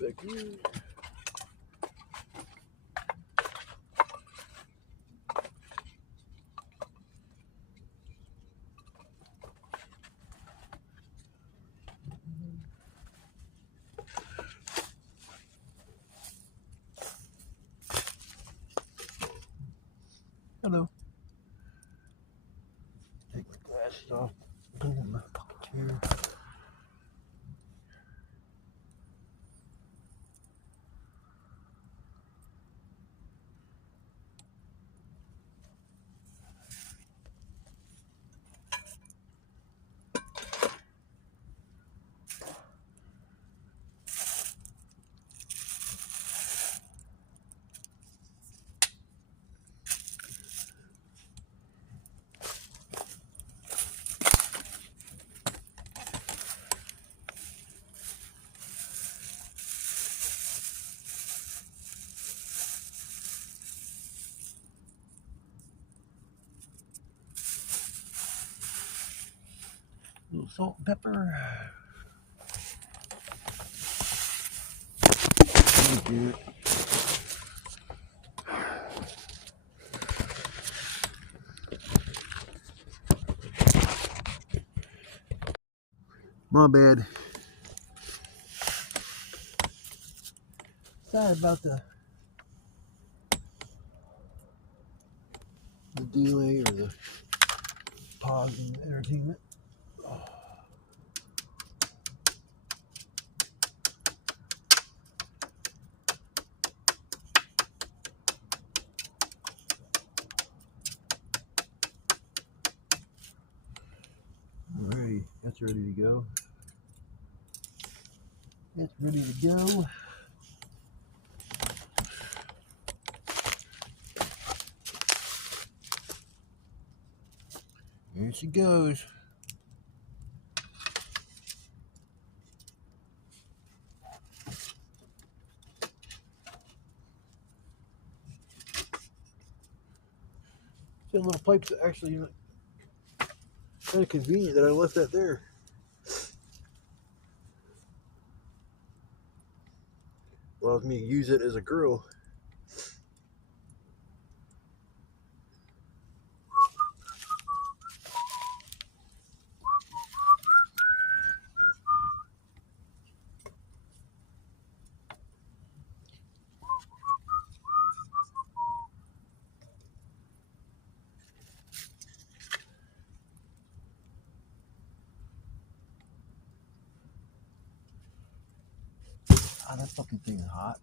Back here. Hello. Take my glasses off. Boom. Here. salt and pepper. Do it. My bad. Sorry about the delay or the pause in entertainment. Alrighty, that's ready to go. That's ready to go. Here she goes. See, little pipes are actually kind of convenient that I left that there. Allows me to use it as a grill. Ah, that fucking thing is hot.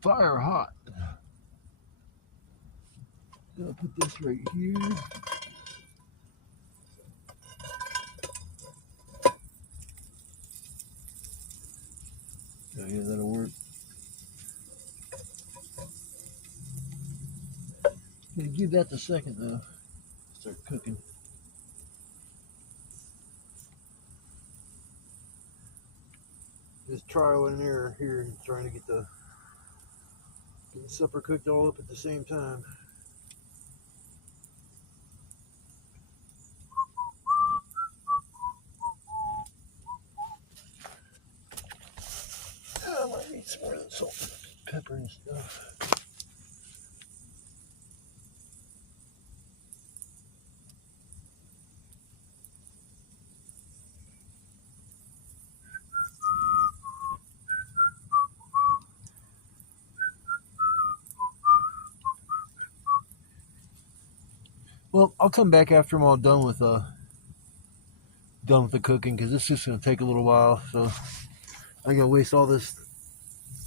Fire hot. I'll put this right here. Oh, yeah, that'll work. Gonna give that a second though. Start cooking. Just trial and error here, trying to get the supper cooked all up at the same time. I might need some more of the salt and pepper and stuff. Well, I'll come back after I'm all done with the cooking, because it's just gonna take a little while. So I gotta waste all this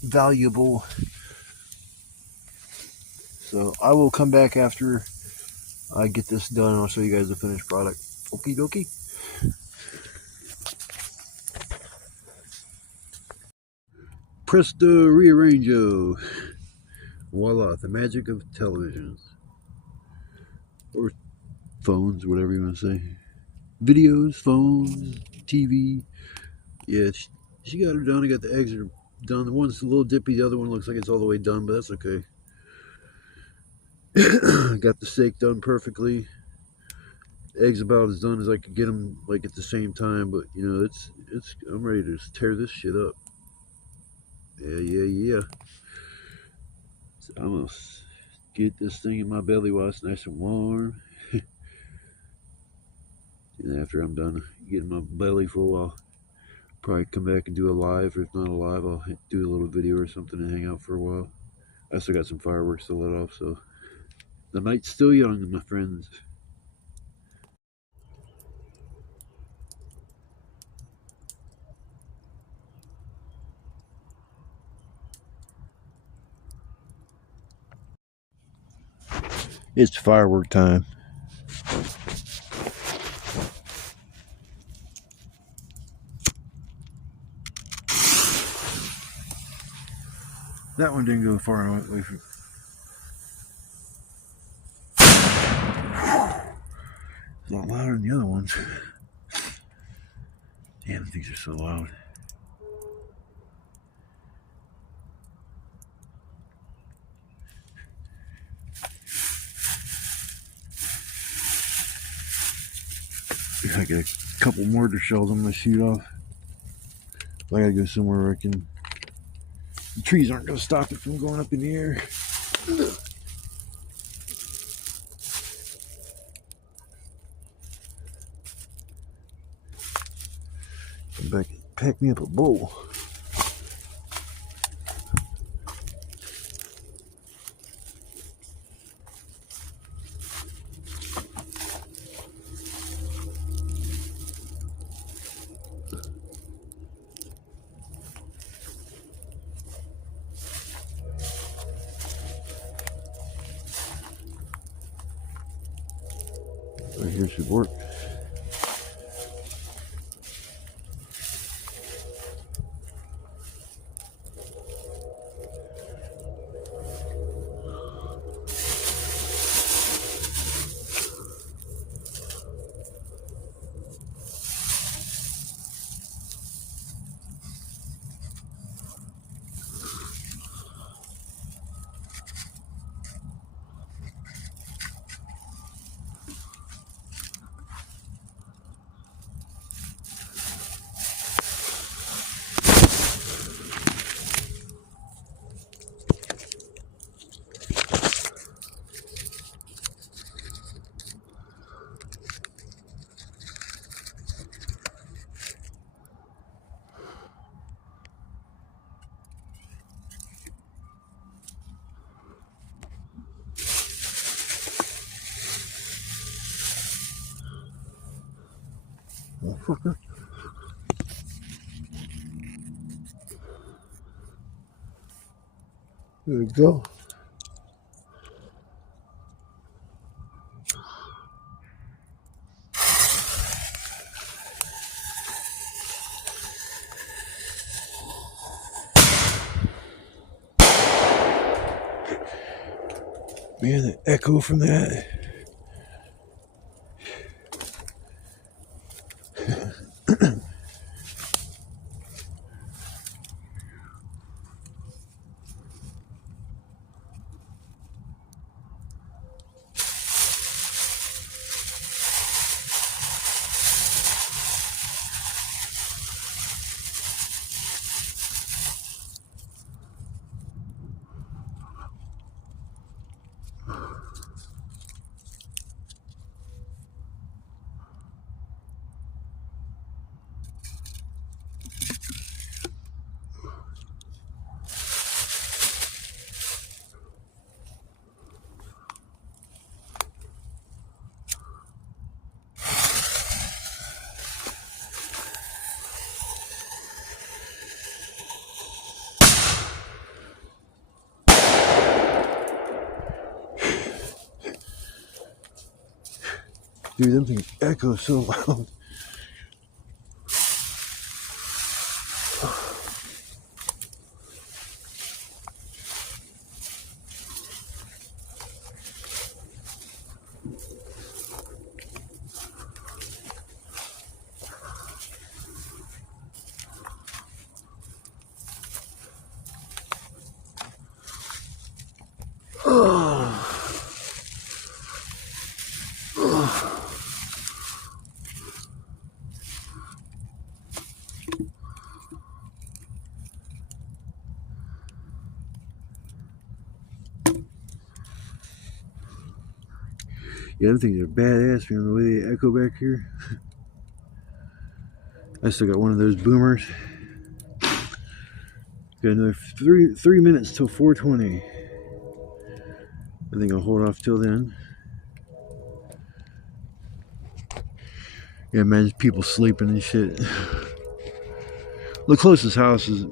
valuable. So I will come back after I get this done, and I'll show you guys the finished product. Okie dokie. Presto rearrangeo. Voila, the magic of television. Or phones, whatever you want to say. Videos, phones, TV. Yeah, she got her done. I got the eggs are done. The one's a little dippy. The other one looks like it's all the way done, but that's okay. Got the steak done perfectly. Eggs about as done as I could get them, like at the same time. But you know, I'm ready to just tear this shit up. Yeah. So I'm gonna get this thing in my belly while it's nice and warm. And after I'm done getting my belly full, I'll probably come back and do a live. If not a live, I'll do a little video or something and hang out for a while. I still got some fireworks to let off, so the night's still young, my friends. It's firework time. That one didn't go far away from. It's a lot louder than the other ones. Damn, things are so loud. I got a couple mortar shells I'm gonna shoot off. I gotta go somewhere where I can. The trees aren't gonna stop it from going up in the air. Come back and pack me up a bowl. Right here should work. Motherfucker. There we go. Man, the echo from that. Dude, them things echo so loud. Yeah, them things are badass, man, the way they echo back here. I still got one of those boomers. Got another three minutes till 4:20. I think I'll hold off till then. Yeah, man, people sleeping and shit. The closest house is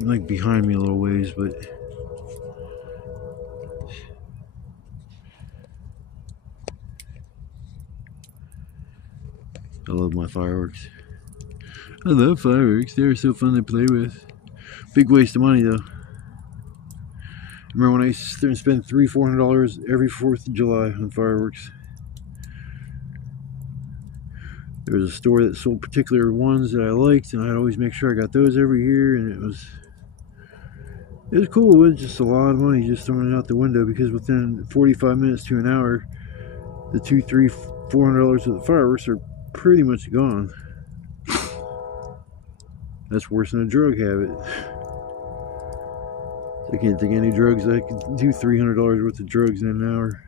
like behind me a little ways, but I love my fireworks. I love fireworks. They're so fun to play with. Big waste of money though. Remember when I used to sit there and spend $300-400 every 4th of July on fireworks? There was a store that sold particular ones that I liked, and I'd always make sure I got those every year, and it was cool. It was just a lot of money just throwing it out the window, because within 45 minutes to an hour, the $200, $300, $400 of the fireworks are pretty much gone. That's worse than a drug habit. I can't think of any drugs. I could do $300 worth of drugs in an hour.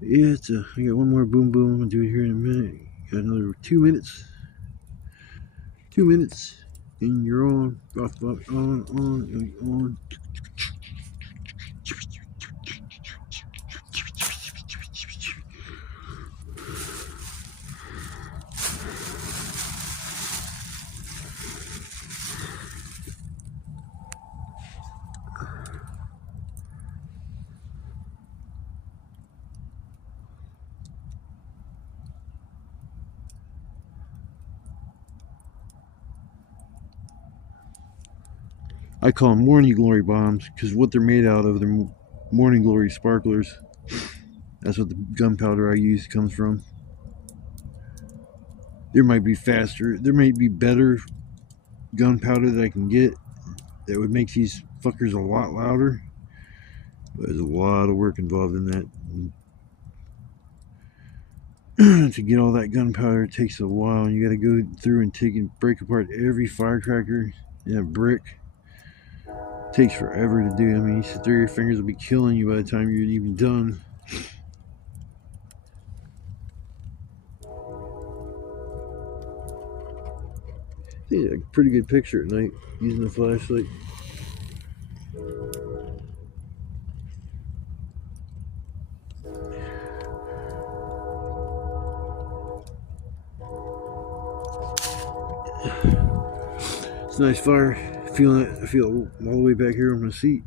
Yeah, I got one more boom boom. I'm gonna do it here in a minute. Got another 2 minutes. 2 minutes, and you're on. On. I call them morning glory bombs because what they're made out of, they're morning glory sparklers. That's what the gunpowder I use comes from. There might be faster, there might be better gunpowder that I can get that would make these fuckers a lot louder. But there's a lot of work involved in that. To get all that gunpowder, it takes a while, and you got to go through and take and break apart every firecracker in a brick. It takes forever to do. I mean, you sit there, your fingers will be killing you by the time you're even done. Yeah, a pretty good picture at night using the flashlight. It's a nice fire. Feeling it. I feel it all the way back here on my seat.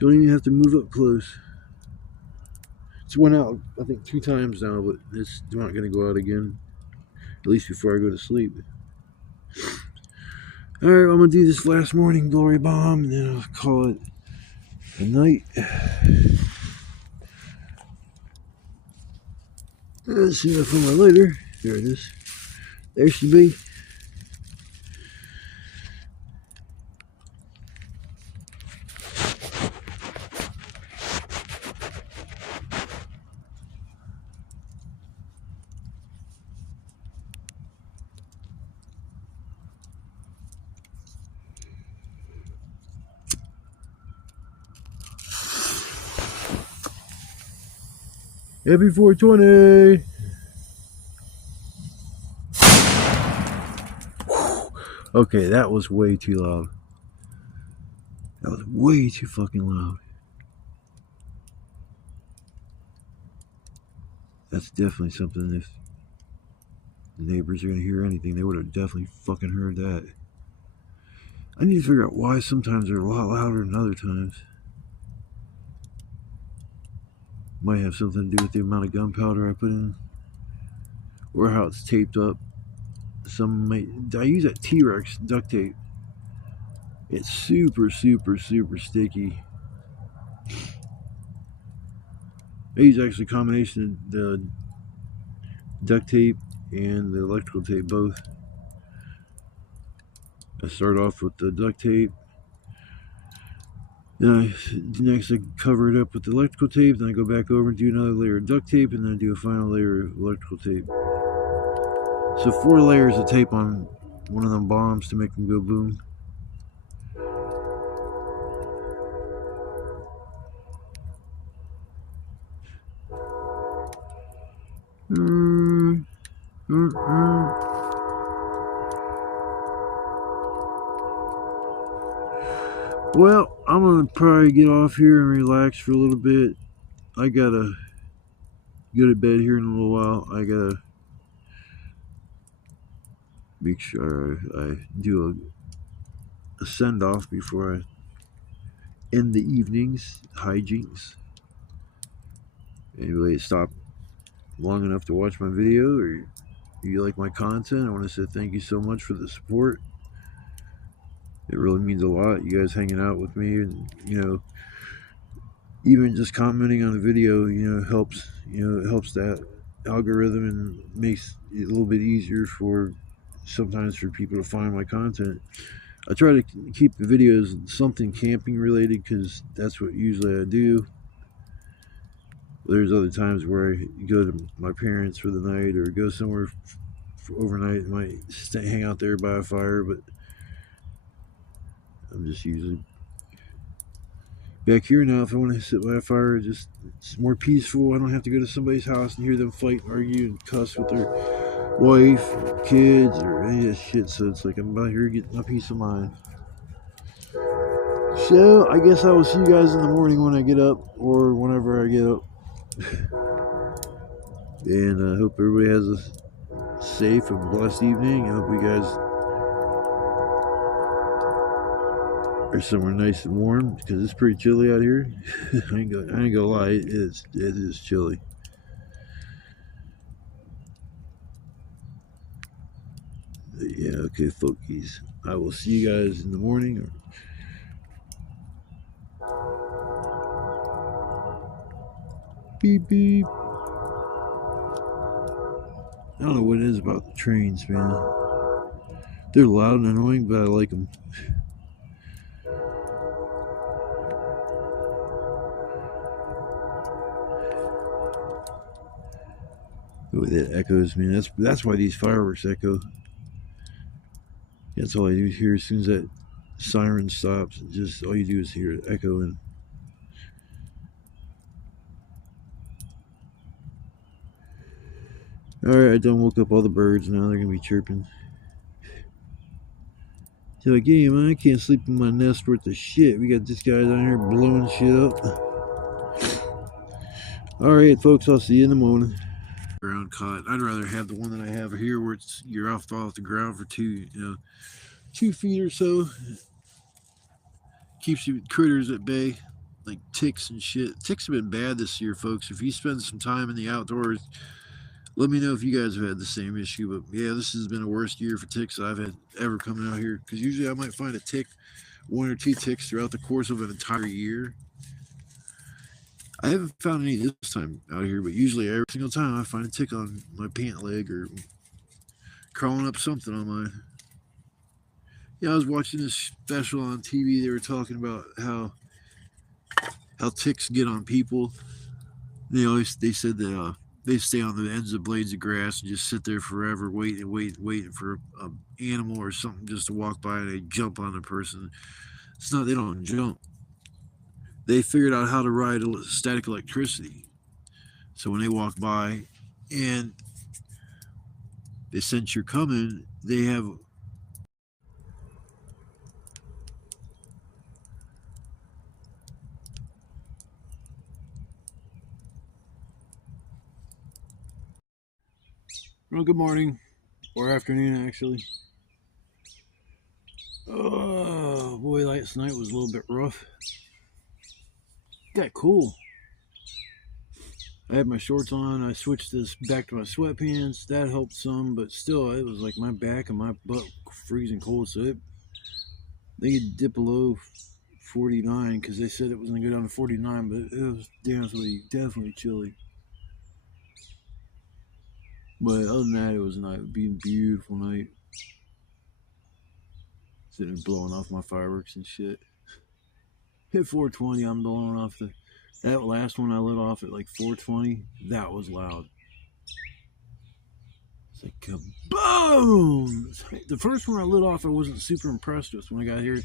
Don't even have to move up close. It's went out, I think, 2 times now, but it's not going to go out again. At least before I go to sleep. Alright, I'm going to do this last morning glory bomb, and then I'll call it a night. Let's see if I find my lighter. There it is. There she be. Happy 420! Okay, that was way too loud. That was way too fucking loud. That's definitely something, if the neighbors are gonna hear anything, they would have definitely fucking heard that. I need to figure out why sometimes they're a lot louder than other times. Might have something to do with the amount of gunpowder I put in, or how it's taped up. I use that T-Rex duct tape. It's super sticky. I use actually a combination of the duct tape and the electrical tape both. I start off with the duct tape. Then next I cover it up with the electrical tape. Then I go back over and do another layer of duct tape, and then I do a final layer of electrical tape. So 4 layers of tape on one of them bombs to make them go boom. Well, I'm gonna probably get off here and relax for a little bit. I gotta go to bed here in a little while. I gotta make sure I do a send off before I end the evening's hijinks. Anyway, stop long enough to watch my video, or you like my content, I want to say thank you so much for the support. It really means a lot, you guys hanging out with me, and even just commenting on the video, helps. It helps that algorithm and makes it a little bit easier sometimes for people to find my content. I try to keep the videos something camping related because that's what usually I do. There's other times where I go to my parents for the night or go somewhere for overnight. I might hang out there by a fire, but I'm just usually back here now. If I want to sit by a fire, it's more peaceful. I don't have to go to somebody's house and hear them fight and argue and cuss with their wife or kids or any of that shit. So it's like I'm out here getting my peace of mind. So I guess I will see you guys in the morning when I get up or whenever I get up. And I hope everybody has a safe and blessed evening. I hope you guys are somewhere nice and warm because it's pretty chilly out here. I ain't gonna lie, it is chilly. But yeah, okay, folkies. I will see you guys in the morning. Beep beep. I don't know what it is about the trains, man. They're loud and annoying, but I like them. The way that echoes, man. That's why these fireworks echo. That's all I do hear as soon as that siren stops. Just all you do is hear it echoing. Alright, I done woke up all the birds. Now they're gonna be chirping. They're like, yeah, man, I can't sleep in my nest worth of shit. We got this guy down here blowing shit up. Alright, folks, I'll see you in the morning. Ground caught. I'd rather have the one that I have here where you're off the ground for 2 feet or so. Keeps you critters at bay, like ticks and shit. Ticks have been bad this year, folks. If you spend some time in the outdoors, let me know if you guys have had the same issue. But yeah, this has been the worst year for ticks I've had ever coming out here. Because usually I might find a tick, 1 or 2 ticks throughout the course of an entire year. I haven't found any this time out here, but usually every single time I find a tick on my pant leg or crawling up something on my... Yeah, I was watching this special on TV. They were talking about how ticks get on people. They said that they stay on the ends of blades of grass and just sit there forever, waiting for an animal or something just to walk by, and they jump on the person. It's not, they don't jump. They figured out how to ride static electricity. So when they walk by and they sense you're coming, they have... Well, good morning. Or afternoon, actually. Oh, boy, last night was a little bit rough. Got cool. I had my shorts on. I switched this back to my sweatpants. That helped some, but still, it was like my back and my butt freezing cold. So they could dip below 49 because they said it was going to go down to 49, but it was definitely chilly. But other than that, it was a beautiful night. Sitting there blowing off my fireworks and shit. Hit 420. I'm blowing off that last one I lit off at like 420. That was loud. It's like kaboom! The first one I lit off, I wasn't super impressed with. When I got here,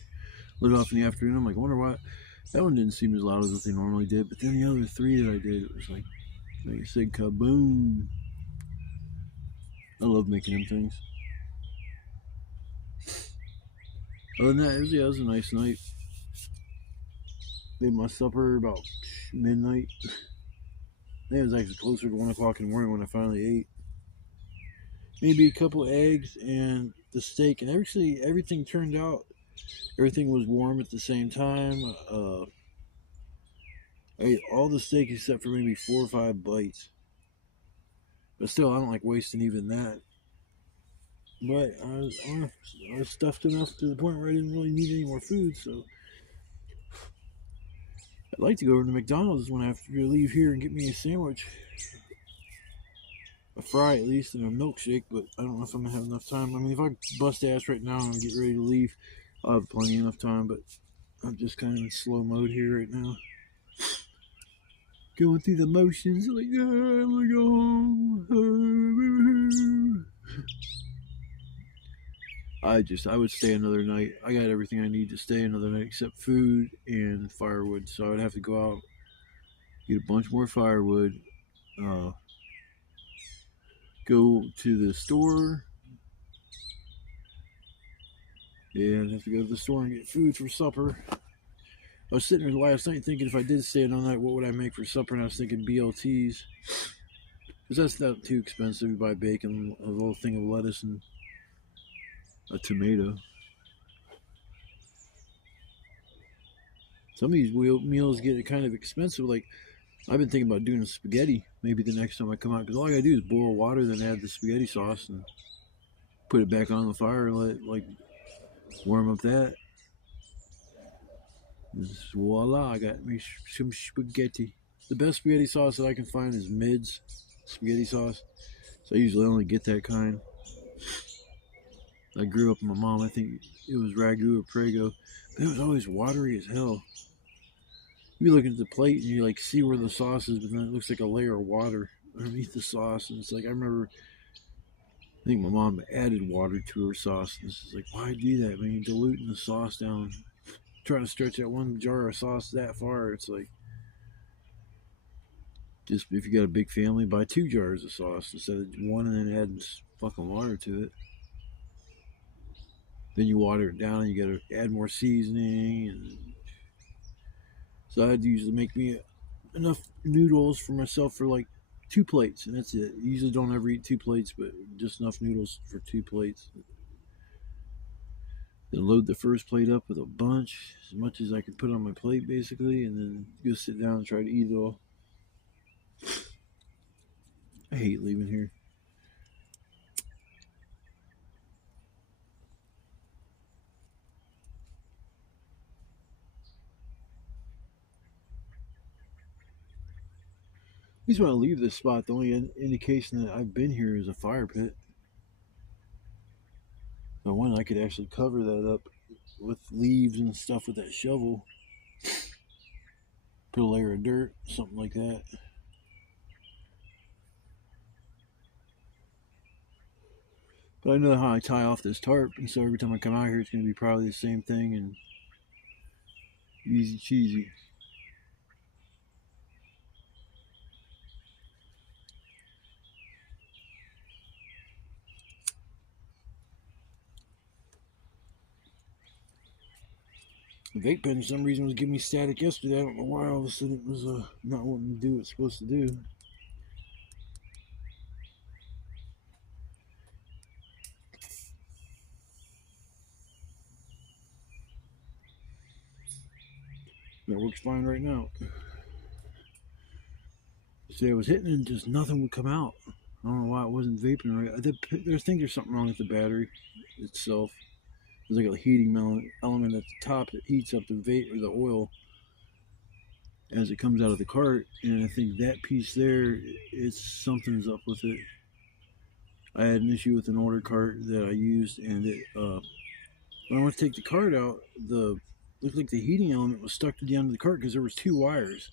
lit off in the afternoon, I'm like, I wonder why. That one didn't seem as loud as what they normally did. But then the other 3 that I did, it was like I said, kaboom. I love making them things. Other than that, it was a nice night. Made my supper about midnight. I think it was actually closer to 1 o'clock in the morning when I finally ate. Maybe a couple of eggs and the steak, and actually everything turned out. Everything was warm at the same time. I ate all the steak except for maybe 4 or 5 bites. But still, I don't like wasting even that. But I was stuffed enough to the point where I didn't really need any more food, so I'd like to go over to McDonald's when I have to leave here and get me a sandwich. A fry at least, and a milkshake, but I don't know if I'm going to have enough time. I mean, if I bust ass right now and get ready to leave, I'll have plenty enough time, but I'm just kind of in slow mode here right now. going through the motions, like, oh, I'm gonna go home. I would stay another night. I got everything I need to stay another night except food and firewood. So I would have to go out, get a bunch more firewood, go to the store, and I'd have to go to the store and get food for supper. I was sitting there last night thinking if I did stay another night, what would I make for supper? And I was thinking BLTs. Because that's not too expensive. You buy bacon, a little thing of lettuce, and a tomato. Some of these meals get kind of expensive. Like, I've been thinking about doing spaghetti maybe the next time I come out. Because all I gotta do is boil water, then add the spaghetti sauce, and put it back on the fire and let it, like, warm up that. Just voila, I got me some spaghetti. The best spaghetti sauce that I can find is Mid's spaghetti sauce. So I usually only get that kind. I grew up with my mom. I think it was Ragu or Prego. But it was always watery as hell. You look at the plate and you like see where the sauce is, but then it looks like a layer of water underneath the sauce. And it's like, I remember, I think my mom added water to her sauce. And it's like, why do that? When you're diluting the sauce down, trying to stretch that one jar of sauce that far, it's like, just if you got a big family, buy 2 jars of sauce instead of 1 and then add fucking water to it. Then you water it down and you gotta add more seasoning. And so I'd usually make me enough noodles for myself for like 2 plates, and that's it. Usually don't ever eat 2 plates, but just enough noodles for 2 plates. Then load the first plate up with a bunch, as much as I can put on my plate basically, and then go sit down and try to eat it all. I hate leaving here. At least when I leave this spot, the only indication that I've been here is a fire pit. Now, one, I could actually cover that up with leaves and stuff with that shovel. Put a layer of dirt, something like that. But I know how I tie off this tarp, and so every time I come out here, it's going to be probably the same thing, and easy cheesy. The vape pen, for some reason, was giving me static yesterday. I don't know why. All of a sudden, it was not wanting to do what it's supposed to do. That works fine right now. See, I was hitting it and just nothing would come out. I don't know why it wasn't vaping right. I think there's something wrong with the battery itself. There's like a heating element at the top that heats up the vape or the oil as it comes out of the cart, and I think that piece there, something's up with it. I had an issue with an order cart that I used, and it when I went to take the cart out, looked like the heating element was stuck to the end of the cart because there was 2 wires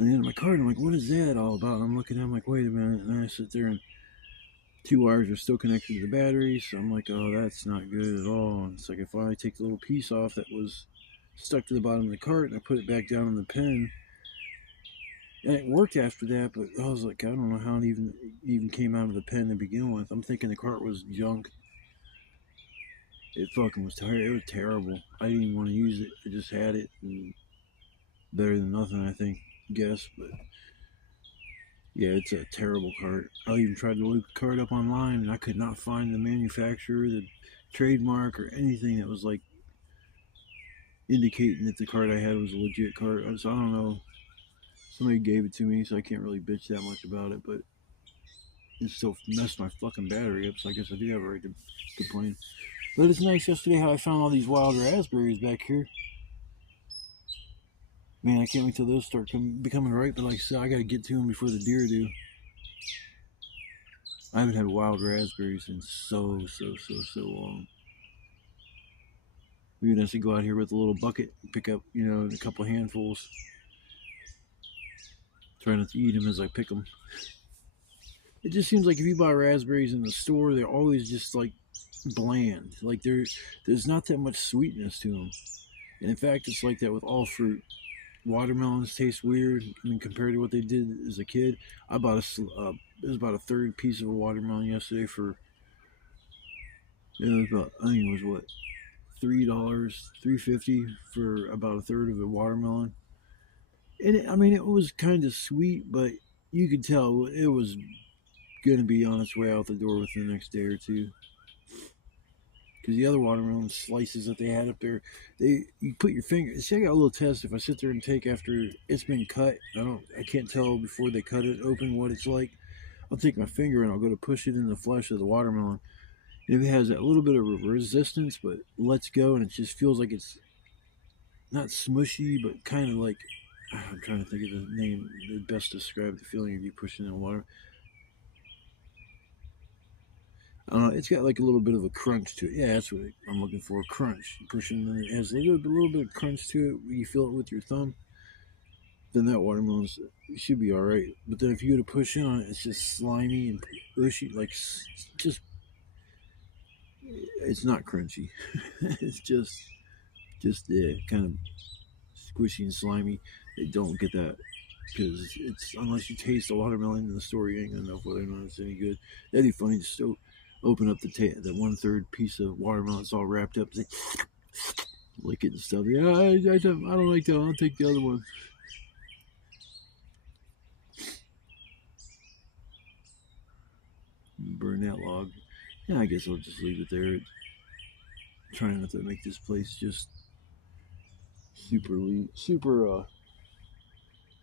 on the end of my cart. I'm like, what is that all about? And I'm looking at it, I'm like, wait a minute, and I sit there and 2 wires are still connected to the battery, so I'm like, oh, that's not good at all. And it's like, if I take the little piece off that was stuck to the bottom of the cart and I put it back down in the pen, and it worked after that, but I was like, I don't know how it even came out of the pen to begin with. I'm thinking the cart was junk. It fucking was terrible. It was terrible. I didn't even want to use it. I just had it, and better than nothing, I think. Guess, but yeah, it's a terrible cart. I even tried to look the cart up online, and I could not find the manufacturer, the trademark, or anything that was like indicating that the cart I had was a legit cart. So I don't know. Somebody gave it to me, so I can't really bitch that much about it, but it still messed my fucking battery up, so I guess I do have a right to complain. But it's nice yesterday how I found all these wild raspberries back here. Man, I can't wait till those start becoming ripe, but like I said, I gotta get to them before the deer do. I haven't had wild raspberries in so long. Maybe I should go out here with a little bucket and pick up, a couple handfuls. Try not to eat them as I pick them. It just seems like if you buy raspberries in the store, they're always just like bland. Like there's not that much sweetness to them. And in fact, it's like that with all fruit. Watermelons taste weird. I mean, compared to what they did as a kid. I bought it was about a third piece of a watermelon yesterday for. It was about, I think it was what, $3, $3.50 for about a third of a watermelon. And I mean, it was kind of sweet, but you could tell it was going to be on its way out the door within the next day or two. Because the other watermelon slices that they had up there, you put your finger. See, I got a little test. If I sit there and take after it's been cut, I can't tell before they cut it open what it's like. I'll take my finger and I'll go to push it in the flesh of the watermelon. And if it has that little bit of resistance, but lets go, and it just feels like it's not smushy, but kind of like, I'm trying to think of the name that best describe the feeling of you pushing in water. I don't know, it's got like a little bit of a crunch to it. Yeah, that's what I'm looking for, crunch. Pushing, it has a little bit of crunch to it. You feel it with your thumb. Then that watermelon should be all right. But then if you go to push in on it, it's just slimy and bushy, like just. It's not crunchy. It's just kind of squishy and slimy. They don't get that because it's unless you taste a watermelon in the store, you ain't gonna know whether or not it's any good. That'd be funny to still open up the 1/3 piece of watermelon. It's all wrapped up. Lick it and stuff. Yeah, I don't like that. I'll take the other one. Burn that log. Yeah, I guess I'll just leave it there. Trying not to make this place just super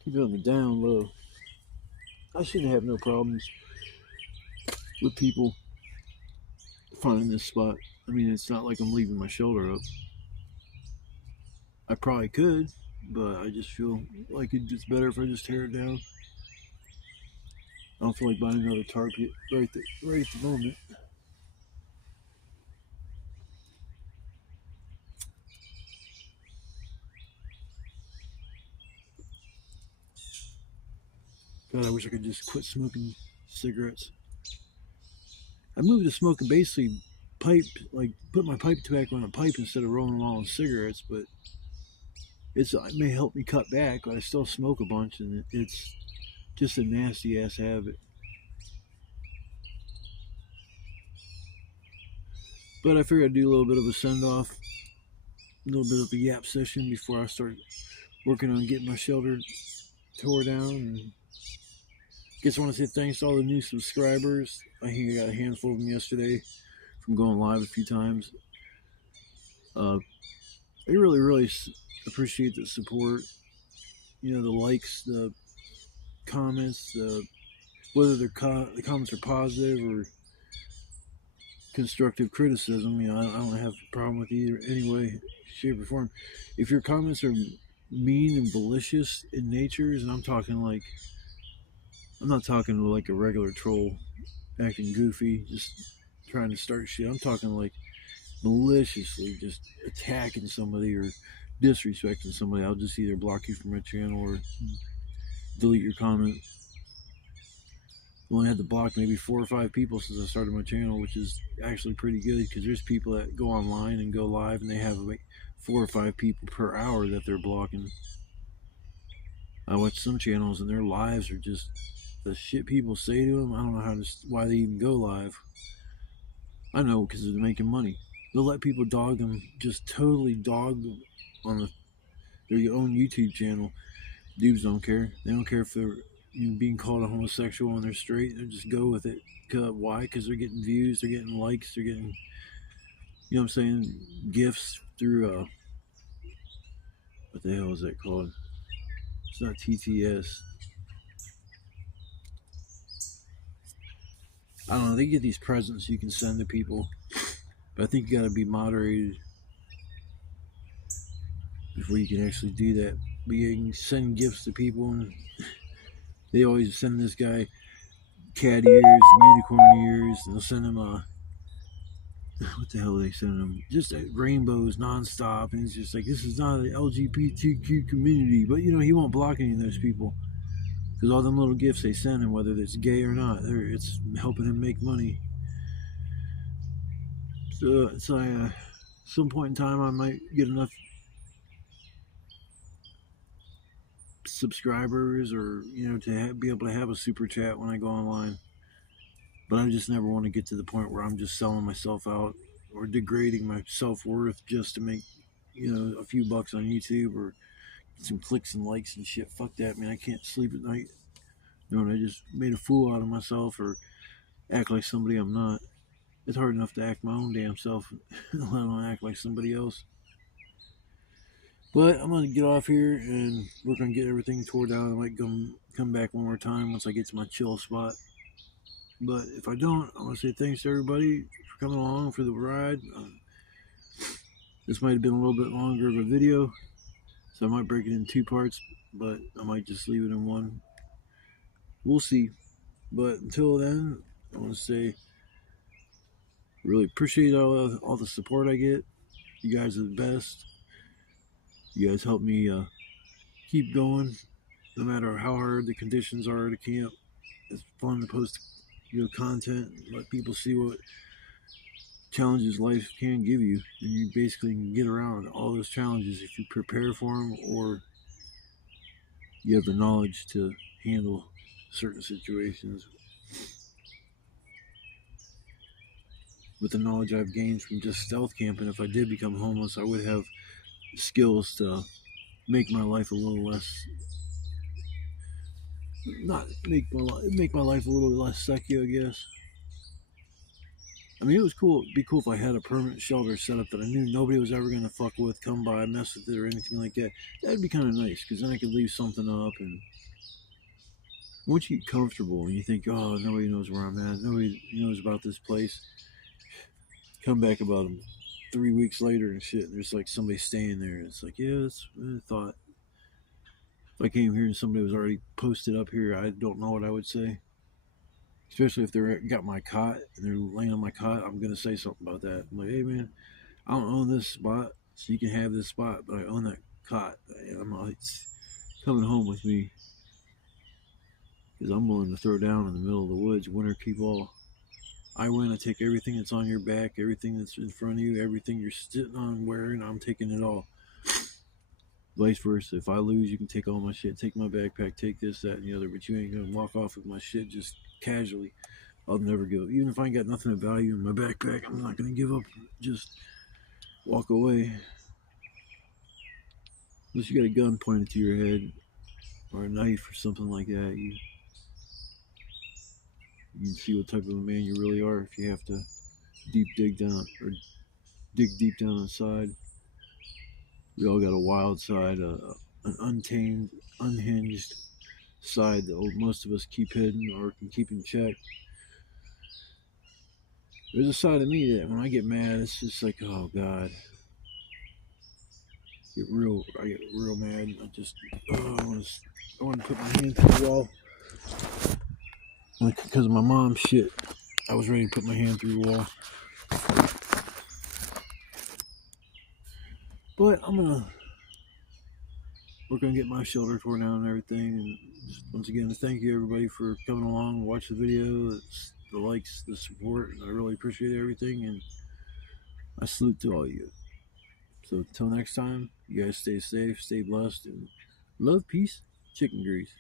keep it on the down low. I shouldn't have no problems with people finding this spot. I mean, it's not like I'm leaving my shoulder up. I probably could, but I just feel like it's better if I just tear it down. I don't feel like buying another tarp right at the moment. God, I wish I could just quit smoking cigarettes. I moved to smoking basically pipe, like put my pipe tobacco on a pipe instead of rolling them all in cigarettes, but it may help me cut back, but I still smoke a bunch, and it's just a nasty ass habit. But I figured I'd do a little bit of a send off, a little bit of a yap session before I start working on getting my shelter tore down. And guess I want to say thanks to all the new subscribers. I think I got a handful of them yesterday from going live a few times. I really appreciate the support. You know, the likes, the comments, whether the comments are positive or constructive criticism. You know, I don't have a problem with either anyway, shape, or form. If your comments are mean and malicious in nature, and I'm not talking like a regular troll acting goofy, just trying to start shit. I'm talking like maliciously just attacking somebody or disrespecting somebody. I'll just either block you from my channel or delete your comment. I only had to block maybe 4 or 5 people since I started my channel, which is actually pretty good because there's people that go online and go live and they have like 4 or 5 people per hour that they're blocking. I watch some channels and their lives are just the shit people say to them. I don't know why they even go live. I know, because they're making money. They'll let people dog them, just totally dog them on their own YouTube channel. Dudes don't care. They don't care if they're being called a homosexual and they're straight. They just go with it. Why? Because they're getting views, they're getting likes, they're getting, you know what I'm saying, gifts through, what the hell is that called? It's not TTS. I don't know, they get these presents you can send to people, but I think you gotta be moderated before you can actually do that. But you can send gifts to people, and they always send this guy cat ears and unicorn ears, and they'll send him what the hell are they sending him? Just rainbows nonstop, and it's just like, this is not an LGBTQ community, but you know, he won't block any of those people. Because all them little gifts they send him, whether it's gay or not, it's helping him make money. So it's like some point in time I might get enough subscribers, or to be able to have a super chat when I go online. But I just never want to get to the point where I'm just selling myself out or degrading my self-worth just to make a few bucks on YouTube or some clicks and likes and shit. Fuck that, man. I can't sleep at night knowing I just made a fool out of myself or act like somebody I'm not. It's hard enough to act my own damn self, let alone act like somebody else. But I'm gonna get off here and work on getting everything tore down. I might come back one more time once I get to my chill spot. But if I don't, I want to say thanks to everybody for coming along for the ride. This might have been a little bit longer of a video, so I might break it in 2 parts, but I might just leave it in one. We'll see. But until then, I want to say really appreciate all the support I get. You guys are the best. You guys help me keep going, no matter how hard the conditions are at a camp. It's fun to post content, let people see what challenges life can give you, and you basically can get around all those challenges if you prepare for them or you have the knowledge to handle certain situations. With the knowledge I've gained from just stealth camping, if I did become homeless, I would have skills to make my life a little less, not make my life a little less sucky, I guess. I mean, it was cool. It'd be cool if I had a permanent shelter set up that I knew nobody was ever going to fuck with, come by, mess with it, or anything like that. That'd be kind of nice, because then I could leave something up, and once you get comfortable and you think, oh, nobody knows where I'm at, nobody knows about this place, come back about 3 weeks later and shit, and there's like somebody staying there, and it's like, yeah, that's what I thought. If I came here and somebody was already posted up here, I don't know what I would say. Especially if they're got my cot and they're laying on my cot, I'm gonna say something about that. I'm like, hey man, I don't own this spot, so you can have this spot, but I own that cot. I'm like, it's coming home with me, because I'm willing to throw down in the middle of the woods, winter keep all. I win. I take everything that's on your back, everything that's in front of you, everything you're sitting on wearing. I'm taking it all. Vice versa. If I lose, you can take all my shit, take my backpack, take this, that, and the other, but you ain't gonna walk off with my shit just casually. I'll never give up. Even if I ain't got nothing of value in my backpack, I'm not gonna give up. Just walk away. Unless you got a gun pointed to your head or a knife or something like that, you can see what type of a man you really are if you have to dig down or dig deep down inside. We all got a wild side, an untamed, unhinged side that most of us keep hidden or can keep in check. There's a side of me that when I get mad, it's just like, oh God. I get real mad. I want to put my hand through the wall. Because of my mom's shit, I was ready to put my hand through the wall. But I'm gonna work on getting my shelter torn down and everything. And just, once again, thank you everybody for coming along, watch the video, the likes, the support. I really appreciate everything, and I salute to all of you. So until next time, you guys stay safe, stay blessed, and love, peace, chicken grease.